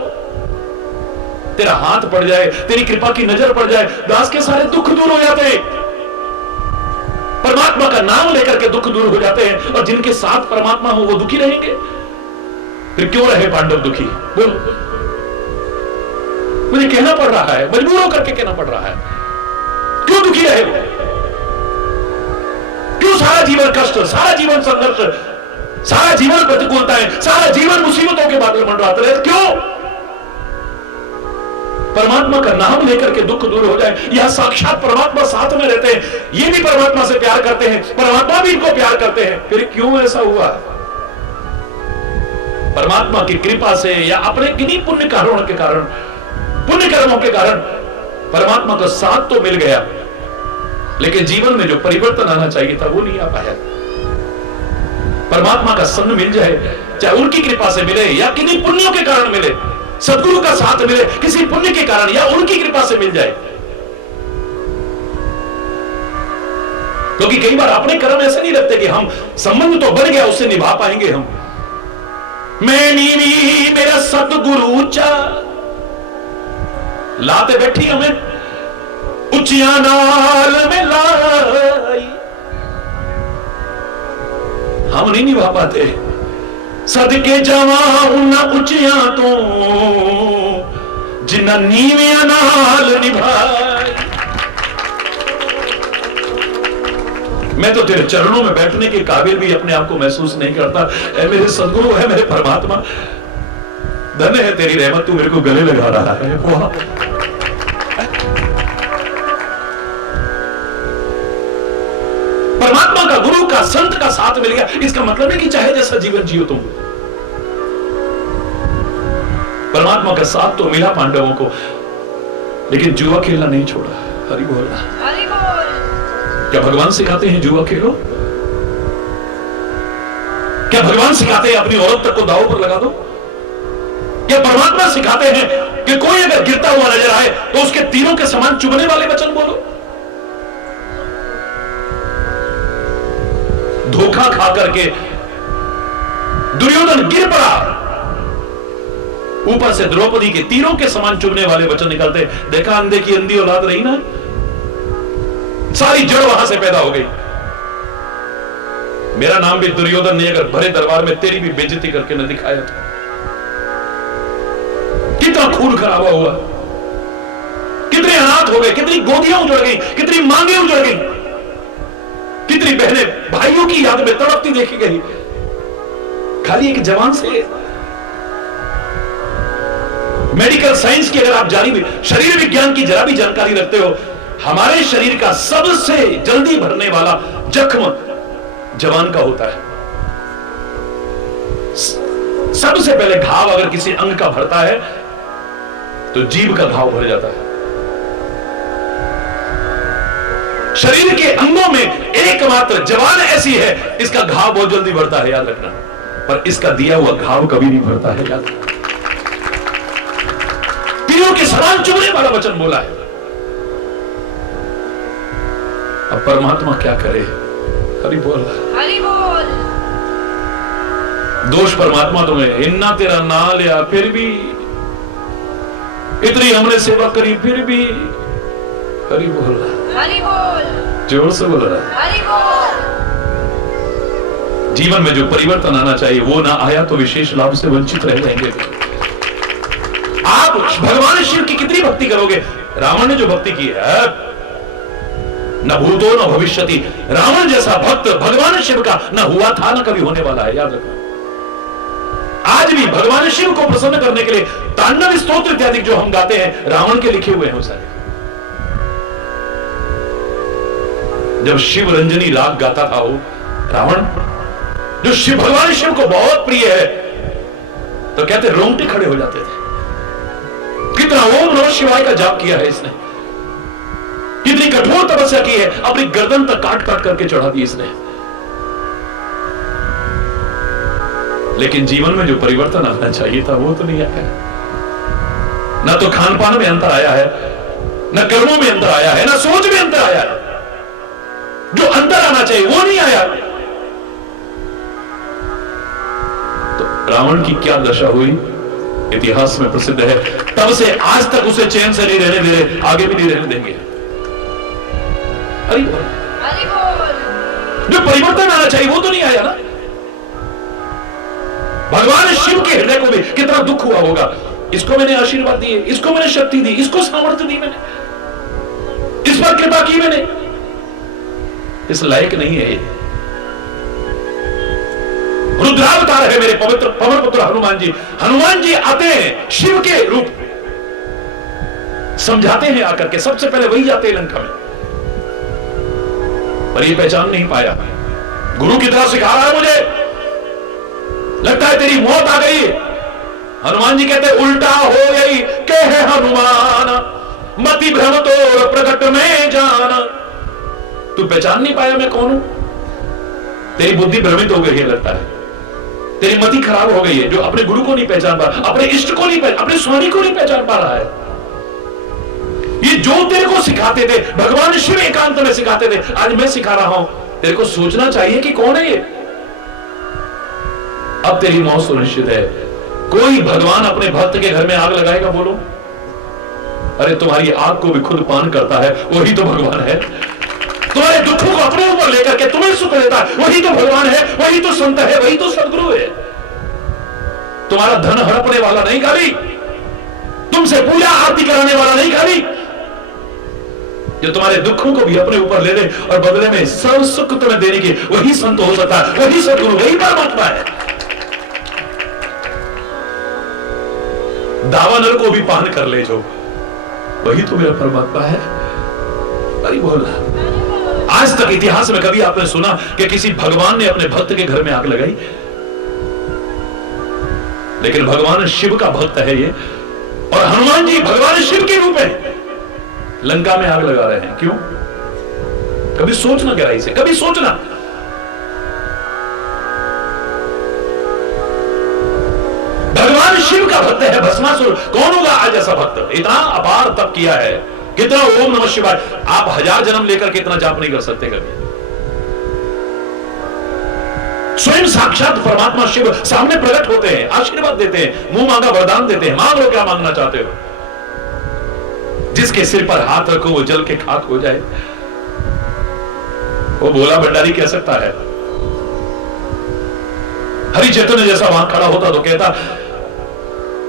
तेरा हाथ पड़ जाए, तेरी कृपा की नजर पड़ जाए, दास के सारे दुख दूर हो जाते हैं। परमात्मा का नाम लेकर के दुख दूर हो जाते हैं, और जिनके साथ परमात्मा हो वो दुखी रहेंगे। फिर क्यों रहे पांडव दुखी? बोलो, मुझे कहना पड़ रहा है, मजबूर होकर के कहना पड़ रहा है। क्यों दुखी रहे वो? क्यों सारा जीवन कष्ट, सारा जीवन संघर्ष, सारा जीवन प्रतिकूलताएं, सारा जीवन मुसीबतों के बादल मंडराते रहे? क्यों? परमात्मा का नाम लेकर के दुख दूर हो जाए। यह साक्षात परमात्मा साथ में रहते हैं, ये भी परमात्मा से प्यार करते हैं, परमात्मा भी इनको प्यार करते हैं। फिर क्यों ऐसा हुआ? परमात्मा की कृपा से या अपने किन्हीं पुण्य कारणों के कारण, पुण्य कर्मों के कारण परमात्मा का साथ तो मिल गया, लेकिन जीवन में जो परिवर्तन आना चाहिए था वो नहीं आ पाया। परमात्मा का संग मिल जाए, चाहे उनकी कृपा से मिले या किन्हीं पुण्यों के कारण मिले, सदगुरु का साथ मिले किसी पुण्य के कारण या उनकी कृपा से मिल जाए। क्योंकि कई बार अपने कर्म ऐसे नहीं लगते कि हम, संबंध तो बन गया, उससे निभा पाएंगे हम। मैं नीवी मेरा सतगुरु ऊंचा, लाते बैठी हमें उचिया नाल मिलाई। हम नहीं निभा पाते, सदके जावा उन्ना उचिया तो जिन्ना नीविया नाल निभाई। मैं तो तेरे चरणों में बैठने के काबिल भी अपने आप को महसूस नहीं करता। ऐ मेरे सदगुरु, है मेरे परमात्मा, धन्य है तेरी रहमत, तू मेरे को गले लगा रहा है। वाह, परमात्मा का, गुरु का, संत का साथ मिल गया, इसका मतलब है कि चाहे जैसा जीवन जियो तुम। परमात्मा का साथ तो मिला पांडवों को, लेकिन जुआ खेलना नहीं छोड़ा। हरि बोल, हरि बोल। क्या भगवान सिखाते हैं जुआ खेलो? क्या भगवान सिखाते हैं अपनी औरत तक को दांव पर लगा दो? क्या परमात्मा सिखाते हैं कि कोई अगर गिरता हुआ नजर आए तो उसके तीरों के समान चुभने वाले वचन बोलो? धोखा खा करके दुर्योधन गिर पड़ा, ऊपर से द्रौपदी के तीरों के समान चुभने वाले वचन निकलते। देखा, अंधे की अंधी औलाद रही ना, सारी जड़ वहां से पैदा हो गई। मेरा नाम भी दुर्योधन ने अगर भरे दरबार में तेरी भी बेइज्जती करके न दिखाया था, कितना खून खराबा हुआ, कितने अनाथ हो गए, कितनी गोदियां उजड़ गई, कितनी मांगे उजड़ गई, कितनी बहनें भाइयों की याद में तड़पती देखी गई, खाली एक जवान से। मेडिकल साइंस की अगर आप जानी भी, शरीर विज्ञान की जरा भी जानकारी रखते हो, हमारे शरीर का सबसे जल्दी भरने वाला जख्म जवान का होता है। सबसे पहले घाव अगर किसी अंग का भरता है तो जीभ का घाव भर जाता है। शरीर के अंगों में एकमात्र जवान ऐसी है, इसका घाव बहुत जल्दी भरता है, याद रखना। पर इसका दिया हुआ घाव कभी नहीं भरता है, याद रखना। तीरों के समान चुभने वाला वचन बोला है। अब परमात्मा क्या करे? हरि बोल, हरि बोल। दोष परमात्मा तुम्हें, इन्ना तेरा ना लिया फिर भी, इतनी हमने सेवा करी फिर भी। हरि बोल, हरि बोल, जोर से बोल रहा है, हरि बोल। जीवन में जो परिवर्तन आना चाहिए वो ना आया तो विशेष लाभ से वंचित रह जाएंगे। आप भगवान शिव की कितनी भक्ति करोगे? रावण ने जो भक्ति की है, न भूतो न भविष्यति, रावण जैसा भक्त भगवान शिव का न हुआ था न कभी होने वाला है, याद रखना। आज भी भगवान शिव को प्रसन्न करने के लिए तांडव स्तोत्र इत्यादि जो हम गाते हैं, रावण के लिखे हुए हैं सारे। जब शिव रंजनी राग गाता था वो रावण, जो शिव भगवान शिव को बहुत प्रिय है, तो कहते रोंगटे खड़े हो जाते थे। कितना ओम नमः शिवाय का जाप किया है इसने, कितनी कठोर तपस्या की है, अपनी गर्दन तक काट काट करके चढ़ा दी इसने। लेकिन जीवन में जो परिवर्तन आना चाहिए था वो तो नहीं आया। ना तो खान पान में अंतर आया है, न कर्मों में अंतर आया है, न सोच में अंतर आया है। जो अंतर आना चाहिए वो नहीं आया। तो रावण की क्या दशा हुई इतिहास में प्रसिद्ध है। तब से आज तक उसे चैन से नहीं रहने दे रहे, आगे भी नहीं रहने देंगे। हरि बोल, हरि बोल। जो परिवर्तन आना चाहिए वो तो नहीं आया ना। भगवान शिव के हृदय को भी कितना दुख हुआ होगा। इसको मैंने आशीर्वाद दिए, इसको मैंने शक्ति दी, इसको सामर्थ्य दी मैंने, इस पर कृपा की मैंने, इस लायक नहीं है ये। रुद्रावतार है मेरे पवित्र पवन पुत्र हनुमान जी। हनुमान जी आते हैं शिव के रूप, समझाते हैं आकर के। सबसे पहले वही जाते हैं लंका में, पर ये पहचान नहीं पाया। गुरु की तरह सिखा रहा है मुझे, लगता है तेरी मौत आ गई। हनुमान जी कहते उल्टा हो गई कहे हनुमान, मति भ्रम तो प्रकट में जाना। तू पहचान नहीं पाया मैं कौन हूं? तेरी बुद्धि भ्रमित हो गई है, लगता है तेरी मति खराब हो गई है, जो अपने गुरु को नहीं पहचान पा रहा, अपने इष्ट को नहीं पहचान, अपने स्वामी को नहीं पहचान पा रहा है। ये जो तेरे को सिखाते थे भगवान शिव एकांत में सिखाते थे, आज मैं सिखा रहा हूं। तेरे को सोचना चाहिए कि कौन है ये। अब तेरी मौत सुनिश्चित है। कोई भगवान अपने भक्त के घर में आग लगाएगा? बोलो, अरे तुम्हारी आग को भी खुद पान करता है, वही तो भगवान है। तुम्हारे दुखों को अपने ऊपर लेकर के तुम्हें सुख देता है, वही तो भगवान है, वही तो संत है, वही तो सदगुरु है। तुम्हारा धन हड़पने वाला नहीं खाली, तुमसे पूजा आरती कराने वाला नहीं खाली, जो तुम्हारे दुखों को भी अपने ऊपर ले ले और बदले में सब सुख तुम्हें देने की, वही संत हो सकता है, वही सदगुरु, वही परमात्मा है। दावानल को भी पान कर ले जो, वही तो मेरा परमात्मा है। अरे बोल, आज तक इतिहास में कभी आपने सुना कि किसी भगवान ने अपने भक्त के घर में आग लगाई? लेकिन भगवान शिव का भक्त है ये, और हनुमान जी भगवान शिव के रूप में लंका में आग लगा रहे हैं। क्यों? कभी सोचना गहराई से, कभी सोचना। भगवान शिव का भक्त है भस्मासुर। कौन होगा आज ऐसा भक्त? इतना अपार तप किया है, कितना ओम नमः शिवाय, आप 1000 जन्म लेकर के इतना जाप नहीं कर सकते कभी। स्वयं साक्षात परमात्मा शिव सामने प्रकट होते हैं, आशीर्वाद देते हैं, मुंह मांगा वरदान देते हैं, मांग लो क्या मांगना चाहते हो। जिसके सिर पर हाथ रखो वो जल के खाक हो जाए, वो भोला भंडारी कह सकता है। हरि चैतन्य जैसा वहां खड़ा होता तो कहता,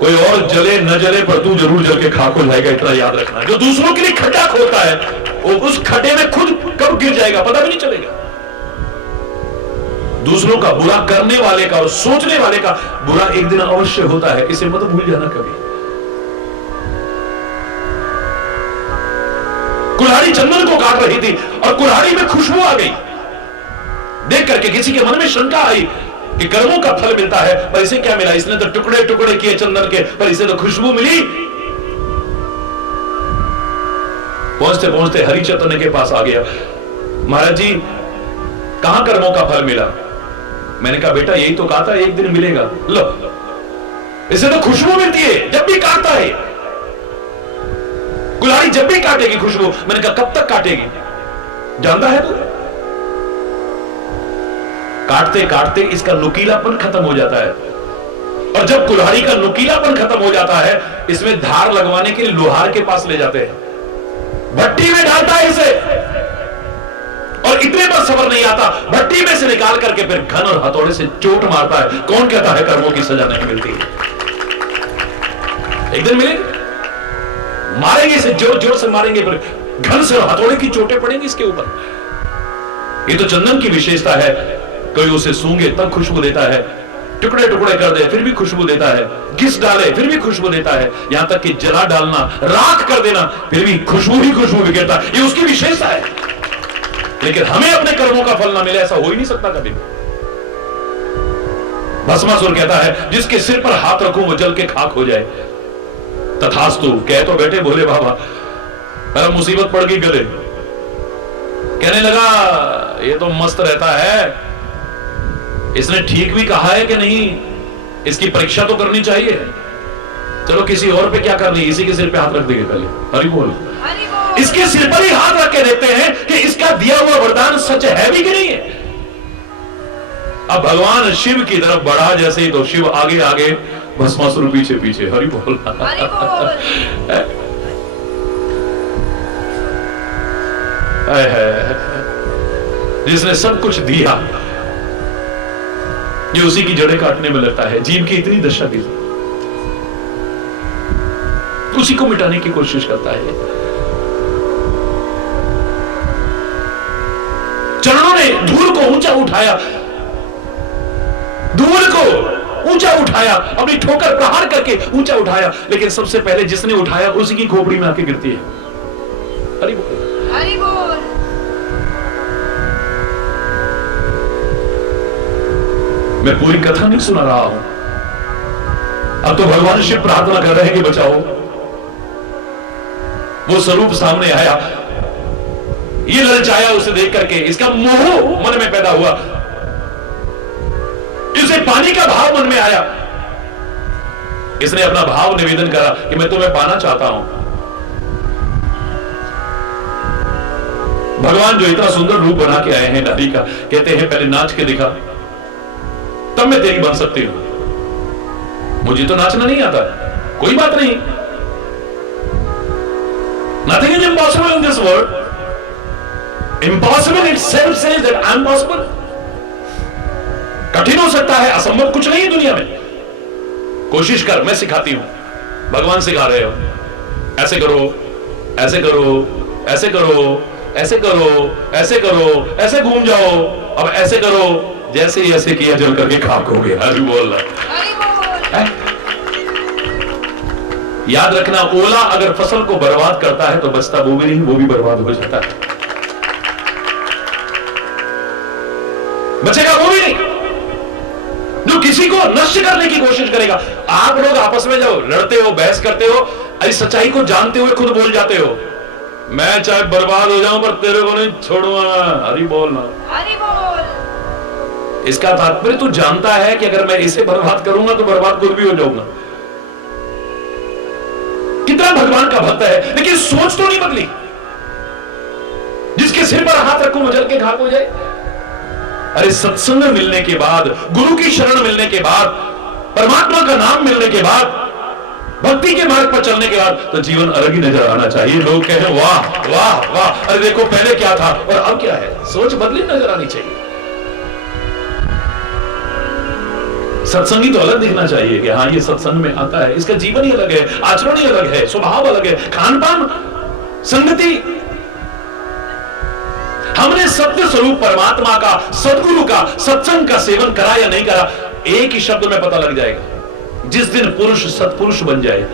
कोई और जले न जले पर तू जरूर जल के खाक हो जाएगा, इतना याद रखना। जो दूसरों के लिए खड्डा खोदता है वो उस खड्डे में खुद कब गिर जाएगा पता भी नहीं चलेगा। दूसरों का बुरा करने वाले का और सोचने वाले का बुरा एक दिन अवश्य होता है, इसे मत भूल जाना कभी। कुल्हाड़ी चंदन को काट रही थी और कुल्हाड़ी में खुशबू आ गई। देख करके किसी के मन में शंका आई कि कर्मों का फल मिलता है, पर इसे क्या मिला? इसने तो टुकड़े टुकड़े किए चंदन के, पर इसे तो खुशबू मिली। पहुंचते पहुंचते हरि चैतन्य के पास आ गया। महाराज जी, कहां कर्मों का फल मिला? मैंने कहा बेटा यही तो कहा था एक दिन मिलेगा। लो, इसे तो खुशबू मिलती है जब भी काटता है। कुल्हाड़ी जब भी काटेगी खुशबू। मैंने कहा कब तक काटेगी? जानता है तू? काटते काटते इसका नुकीलापन खत्म हो जाता है, और जब कुल्हाड़ी का नुकीलापन खत्म हो जाता है, इसमें धार लगवाने के लिए लोहार के पास ले जाते हैं, भट्टी में डालता है इसे, और इतने पर सबर नहीं आता, भट्टी में से निकाल करके फिर घन और हथौड़े से चोट मारता है। कौन कहता है कर्मों की सजा नहीं मिलती? एक दिन मिलेगी, मारेंगे इसे, जोर जोर से मारेंगे, फिर घन से हथौड़े की चोटें पड़ेंगी इसके ऊपर। ये तो चंदन की विशेषता है। कोई उसे सूंघे तब खुशबू देता है, टुकड़े टुकड़े कर दे फिर भी खुशबू देता है, घिस डाले फिर भी खुशबू देता है, यहां तक कि जला डालना, राख कर देना, फिर भी खुशबू ही खुशबू बिखेरता है। ये उसकी विशेषता है। लेकिन हमें अपने कर्मों का फल ना मिले, ऐसा हो ही नहीं सकता कभी। भस्मासुर कहता है जिसके सिर पर हाथ रखूं वो जल के खाक हो जाए। तथास्तु कह तो बैठे भोले बाबा, पर मुसीबत पड़ गई गले। कहने लगा ये तो मस्त रहता है, इसने ठीक भी कहा है कि नहीं, इसकी परीक्षा तो करनी चाहिए। चलो किसी और पे क्या करनी, इसी के सिर पे हाथ रख देंगे पहले। हरि बोल। इसके सिर पर ही हाथ रख के देखते हैं कि इसका दिया हुआ वरदान सच है भी कि नहीं है। अब भगवान शिव की तरफ बढ़ा जैसे ही, तो शिव आगे आगे, भस्मासुर पीछे पीछे। हरि बोल। जिसने सब कुछ दिया ये उसी की जड़ें काटने में लगता है। जीव की इतनी दशा दी, उसी को मिटाने की कोशिश करता है। चरणों ने धूल को ऊंचा उठाया, धूल को ऊंचा उठाया, अपनी ठोकर प्रहार करके ऊंचा उठाया, लेकिन सबसे पहले जिसने उठाया उसी की खोपड़ी में आके गिरती है। हरि बोल। हरि बोल। मैं पूरी कथा नहीं सुना रहा हूं, अब तो भगवान शिव प्रार्थना कर रहे हैं कि बचाओ। वो स्वरूप सामने आया, ये ललचाया उसे देख करके, इसका मोह मन में पैदा हुआ, इसे पानी का भाव मन में आया। इसने अपना भाव निवेदन करा कि मैं तुम्हें पाना चाहता हूं। भगवान जो इतना सुंदर रूप बना के आए हैं नारी का, कहते हैं पहले नाच के दिखा, तब मैं तेरी बन सकती हूं। मुझे तो नाचना नहीं आता, कोई बात नहीं, Nothing is impossible in this world. Impossible itself says that I am possible. कठिन हो सकता है, असंभव कुछ नहीं है दुनिया में. कोशिश कर, मैं सिखाती हूं. भगवान सिखा रहे हो. ऐसे करो, ऐसे करो, ऐसे करो, ऐसे करो, ऐसे करो, ऐसे घूम जाओ. अब ऐसे करो. जैसे ही ऐसे किया जल करके खाक हो गया. हरि बोल रहा है. याद रखना, ओला अगर फसल को बर्बाद करता है तो बचता वो भी नहीं, वो भी बर्बाद हो जाता है. बचेगा वो भी नहीं जो किसी को नष्ट करने की कोशिश करेगा. आप लोग आपस में जब लड़ते हो, बहस करते हो, इस सच्चाई को जानते हुए खुद बोल जाते हो, मैं चाहे बर्बाद हो जाऊं पर तेरे को नहीं छोड़ूंगा. हरि बोलना. हरि बोल. इसका तात्पर्य तू जानता है कि अगर मैं इसे बर्बाद करूंगा तो बर्बाद खुद भी हो जाऊंगा. कितना भगवान का भक्त है, लेकिन सोच तो नहीं बदली. जिसके सिर पर हाथ रखूं मचल के खाक हो जाए. अरे सत्संग मिलने के बाद, गुरु की शरण मिलने के बाद, परमात्मा का नाम मिलने के बाद, भक्ति के मार्ग पर चलने के बाद तो जीवन अलग ही नजर आना चाहिए. लोग कहें वाह वाह वाह, अरे देखो पहले क्या था और अब क्या है. सोच बदली नजर आनी चाहिए. सत्संगी तो अलग दिखना चाहिए कि हाँ ये सत्संग में आता है, इसका जीवन ही अलग है, आचरण ही अलग है, स्वभाव अलग है, खान पान, संगति. हमने सत्य स्वरूप परमात्मा का, सदगुरु का, सत्संग का सेवन करा या नहीं करा, एक ही शब्द में पता लग जाएगा. जिस दिन पुरुष सत्पुरुष बन जाए,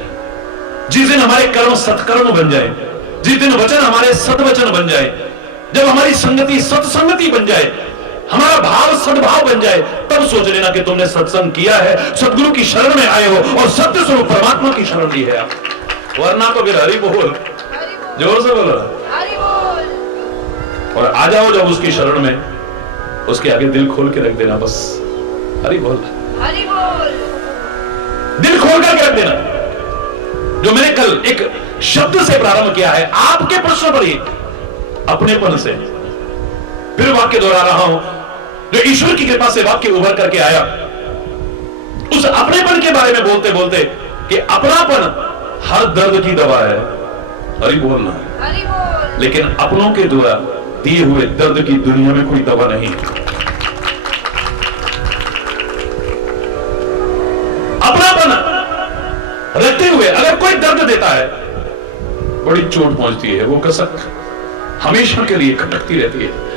जिस दिन हमारे कर्म सत्कर्म बन जाए, जिस दिन वचन हमारे सदवचन बन जाए, जब हमारी संगति सत्संगति बन जाए, हमारा भाव सद्भाव बन जाए, तब सोच लेना कि तुमने सत्संग किया है, सदगुरु की शरण में आए हो और सत्य स्वरूप परमात्मा की शरण ली है आप. वरना तो फिर हरि बोल, जोर से बोलो हरि बोल. और आ जाओ जब उसकी शरण में, उसके आगे दिल खोल के रख देना. बस हरि बोल, हरि बोल. दिल खोल करके रख देना. जो मैंने कल एक शब्द से प्रारंभ किया है, आपके प्रश्न पर ही अपनेपन से फिर वाक्य दोहरा रहा हूं, जो ईश्वर की कृपा से वाक्य उभर करके आया. उस अपनेपन के बारे में बोलते बोलते कि अपनापन हर दर्द की दवा है. हरि बोलना. हरि बोल. लेकिन अपनों के द्वारा दिए हुए दर्द की दुनिया में कोई दवा नहीं. अपनापन रखते हुए अगर कोई दर्द देता है, बड़ी चोट पहुंचती है. वो कसक हमेशा के लिए खटकती रहती है.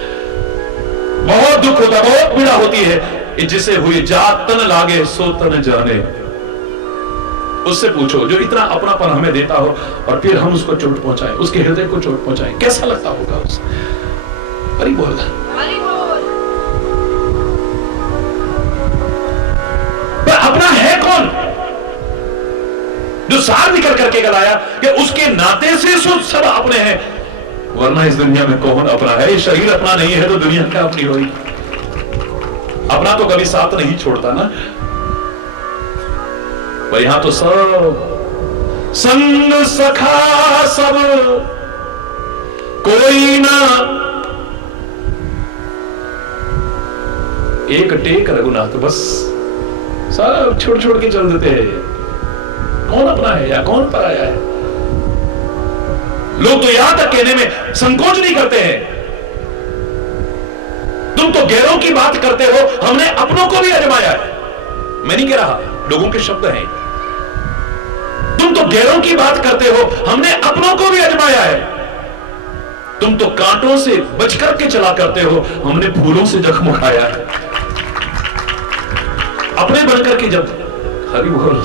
बहुत दुख होता, बहुत पीड़ा होती है. जिसे हुई जात तन लागे सो तन जाने. उससे पूछो जो इतना अपनापन हमें देता हो और फिर हम उसको चोट पहुंचाएं, उसके हृदय को चोट पहुंचाएं, कैसा लगता होगा उसे. हरि बोल. पर अपना है कौन जो सार निकल करके गलाया कि उसके नाते से सब अपने हैं. वरना इस दुनिया में कौन अपना है. शरीर अपना नहीं है तो दुनिया क्या अपनी होगी. अपना तो कभी साथ नहीं छोड़ता ना. पर यहां तो सब संग सखा सब कोई ना, एक टेक रघुनाथ, बस सब छोड़ छोड़ के चल देते हैं. कौन अपना है या कौन पराया है. लोग तो यहां तक कहने में संकोच नहीं करते हैं. तुम तो गैरों की बात करते हो, हमने अपनों को भी आजमाया है. मैं नहीं कह रहा, लोगों के शब्द हैं. तुम तो गैरों की बात करते हो, हमने अपनों को भी आजमाया है. तुम तो कांटों से बच करके चला करते हो, हमने फूलों से जख्म उठाया है. अपने बनकर के जब हरि बोल.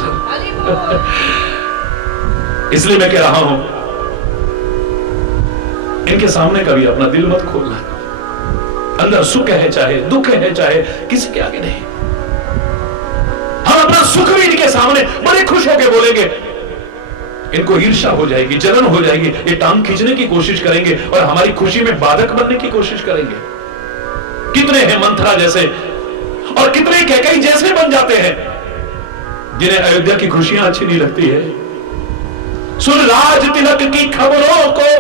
इसलिए मैं कह रहा हूं, इनके सामने कभी अपना दिल मत खोलना. अंदर सुख है चाहे दुख है, चाहे किसी के आगे नहीं. हम अपना सुख भी इनके सामने बड़े खुश होकर बोलेंगे, इनको ईर्ष्या हो जाएगी, जलन हो जाएगी, ये टांग खींचने की कोशिश करेंगे और हमारी खुशी में बाधक बनने की कोशिश करेंगे. कितने हैं मंथरा जैसे और कितने कैकई जैसे बन जाते हैं जिन्हें अयोध्या की खुशियां अच्छी नहीं लगती है. सुन राज तिलक की खबरों को,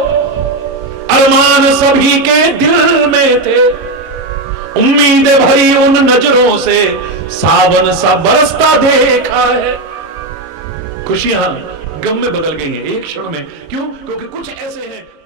अरमान सभी के दिल में थे, उम्मीदें भरी उन नजरों से सावन सा बरसता देखा है. खुशियां गम में बदल गई हैं एक क्षण में। क्यों? क्योंकि कुछ ऐसे हैं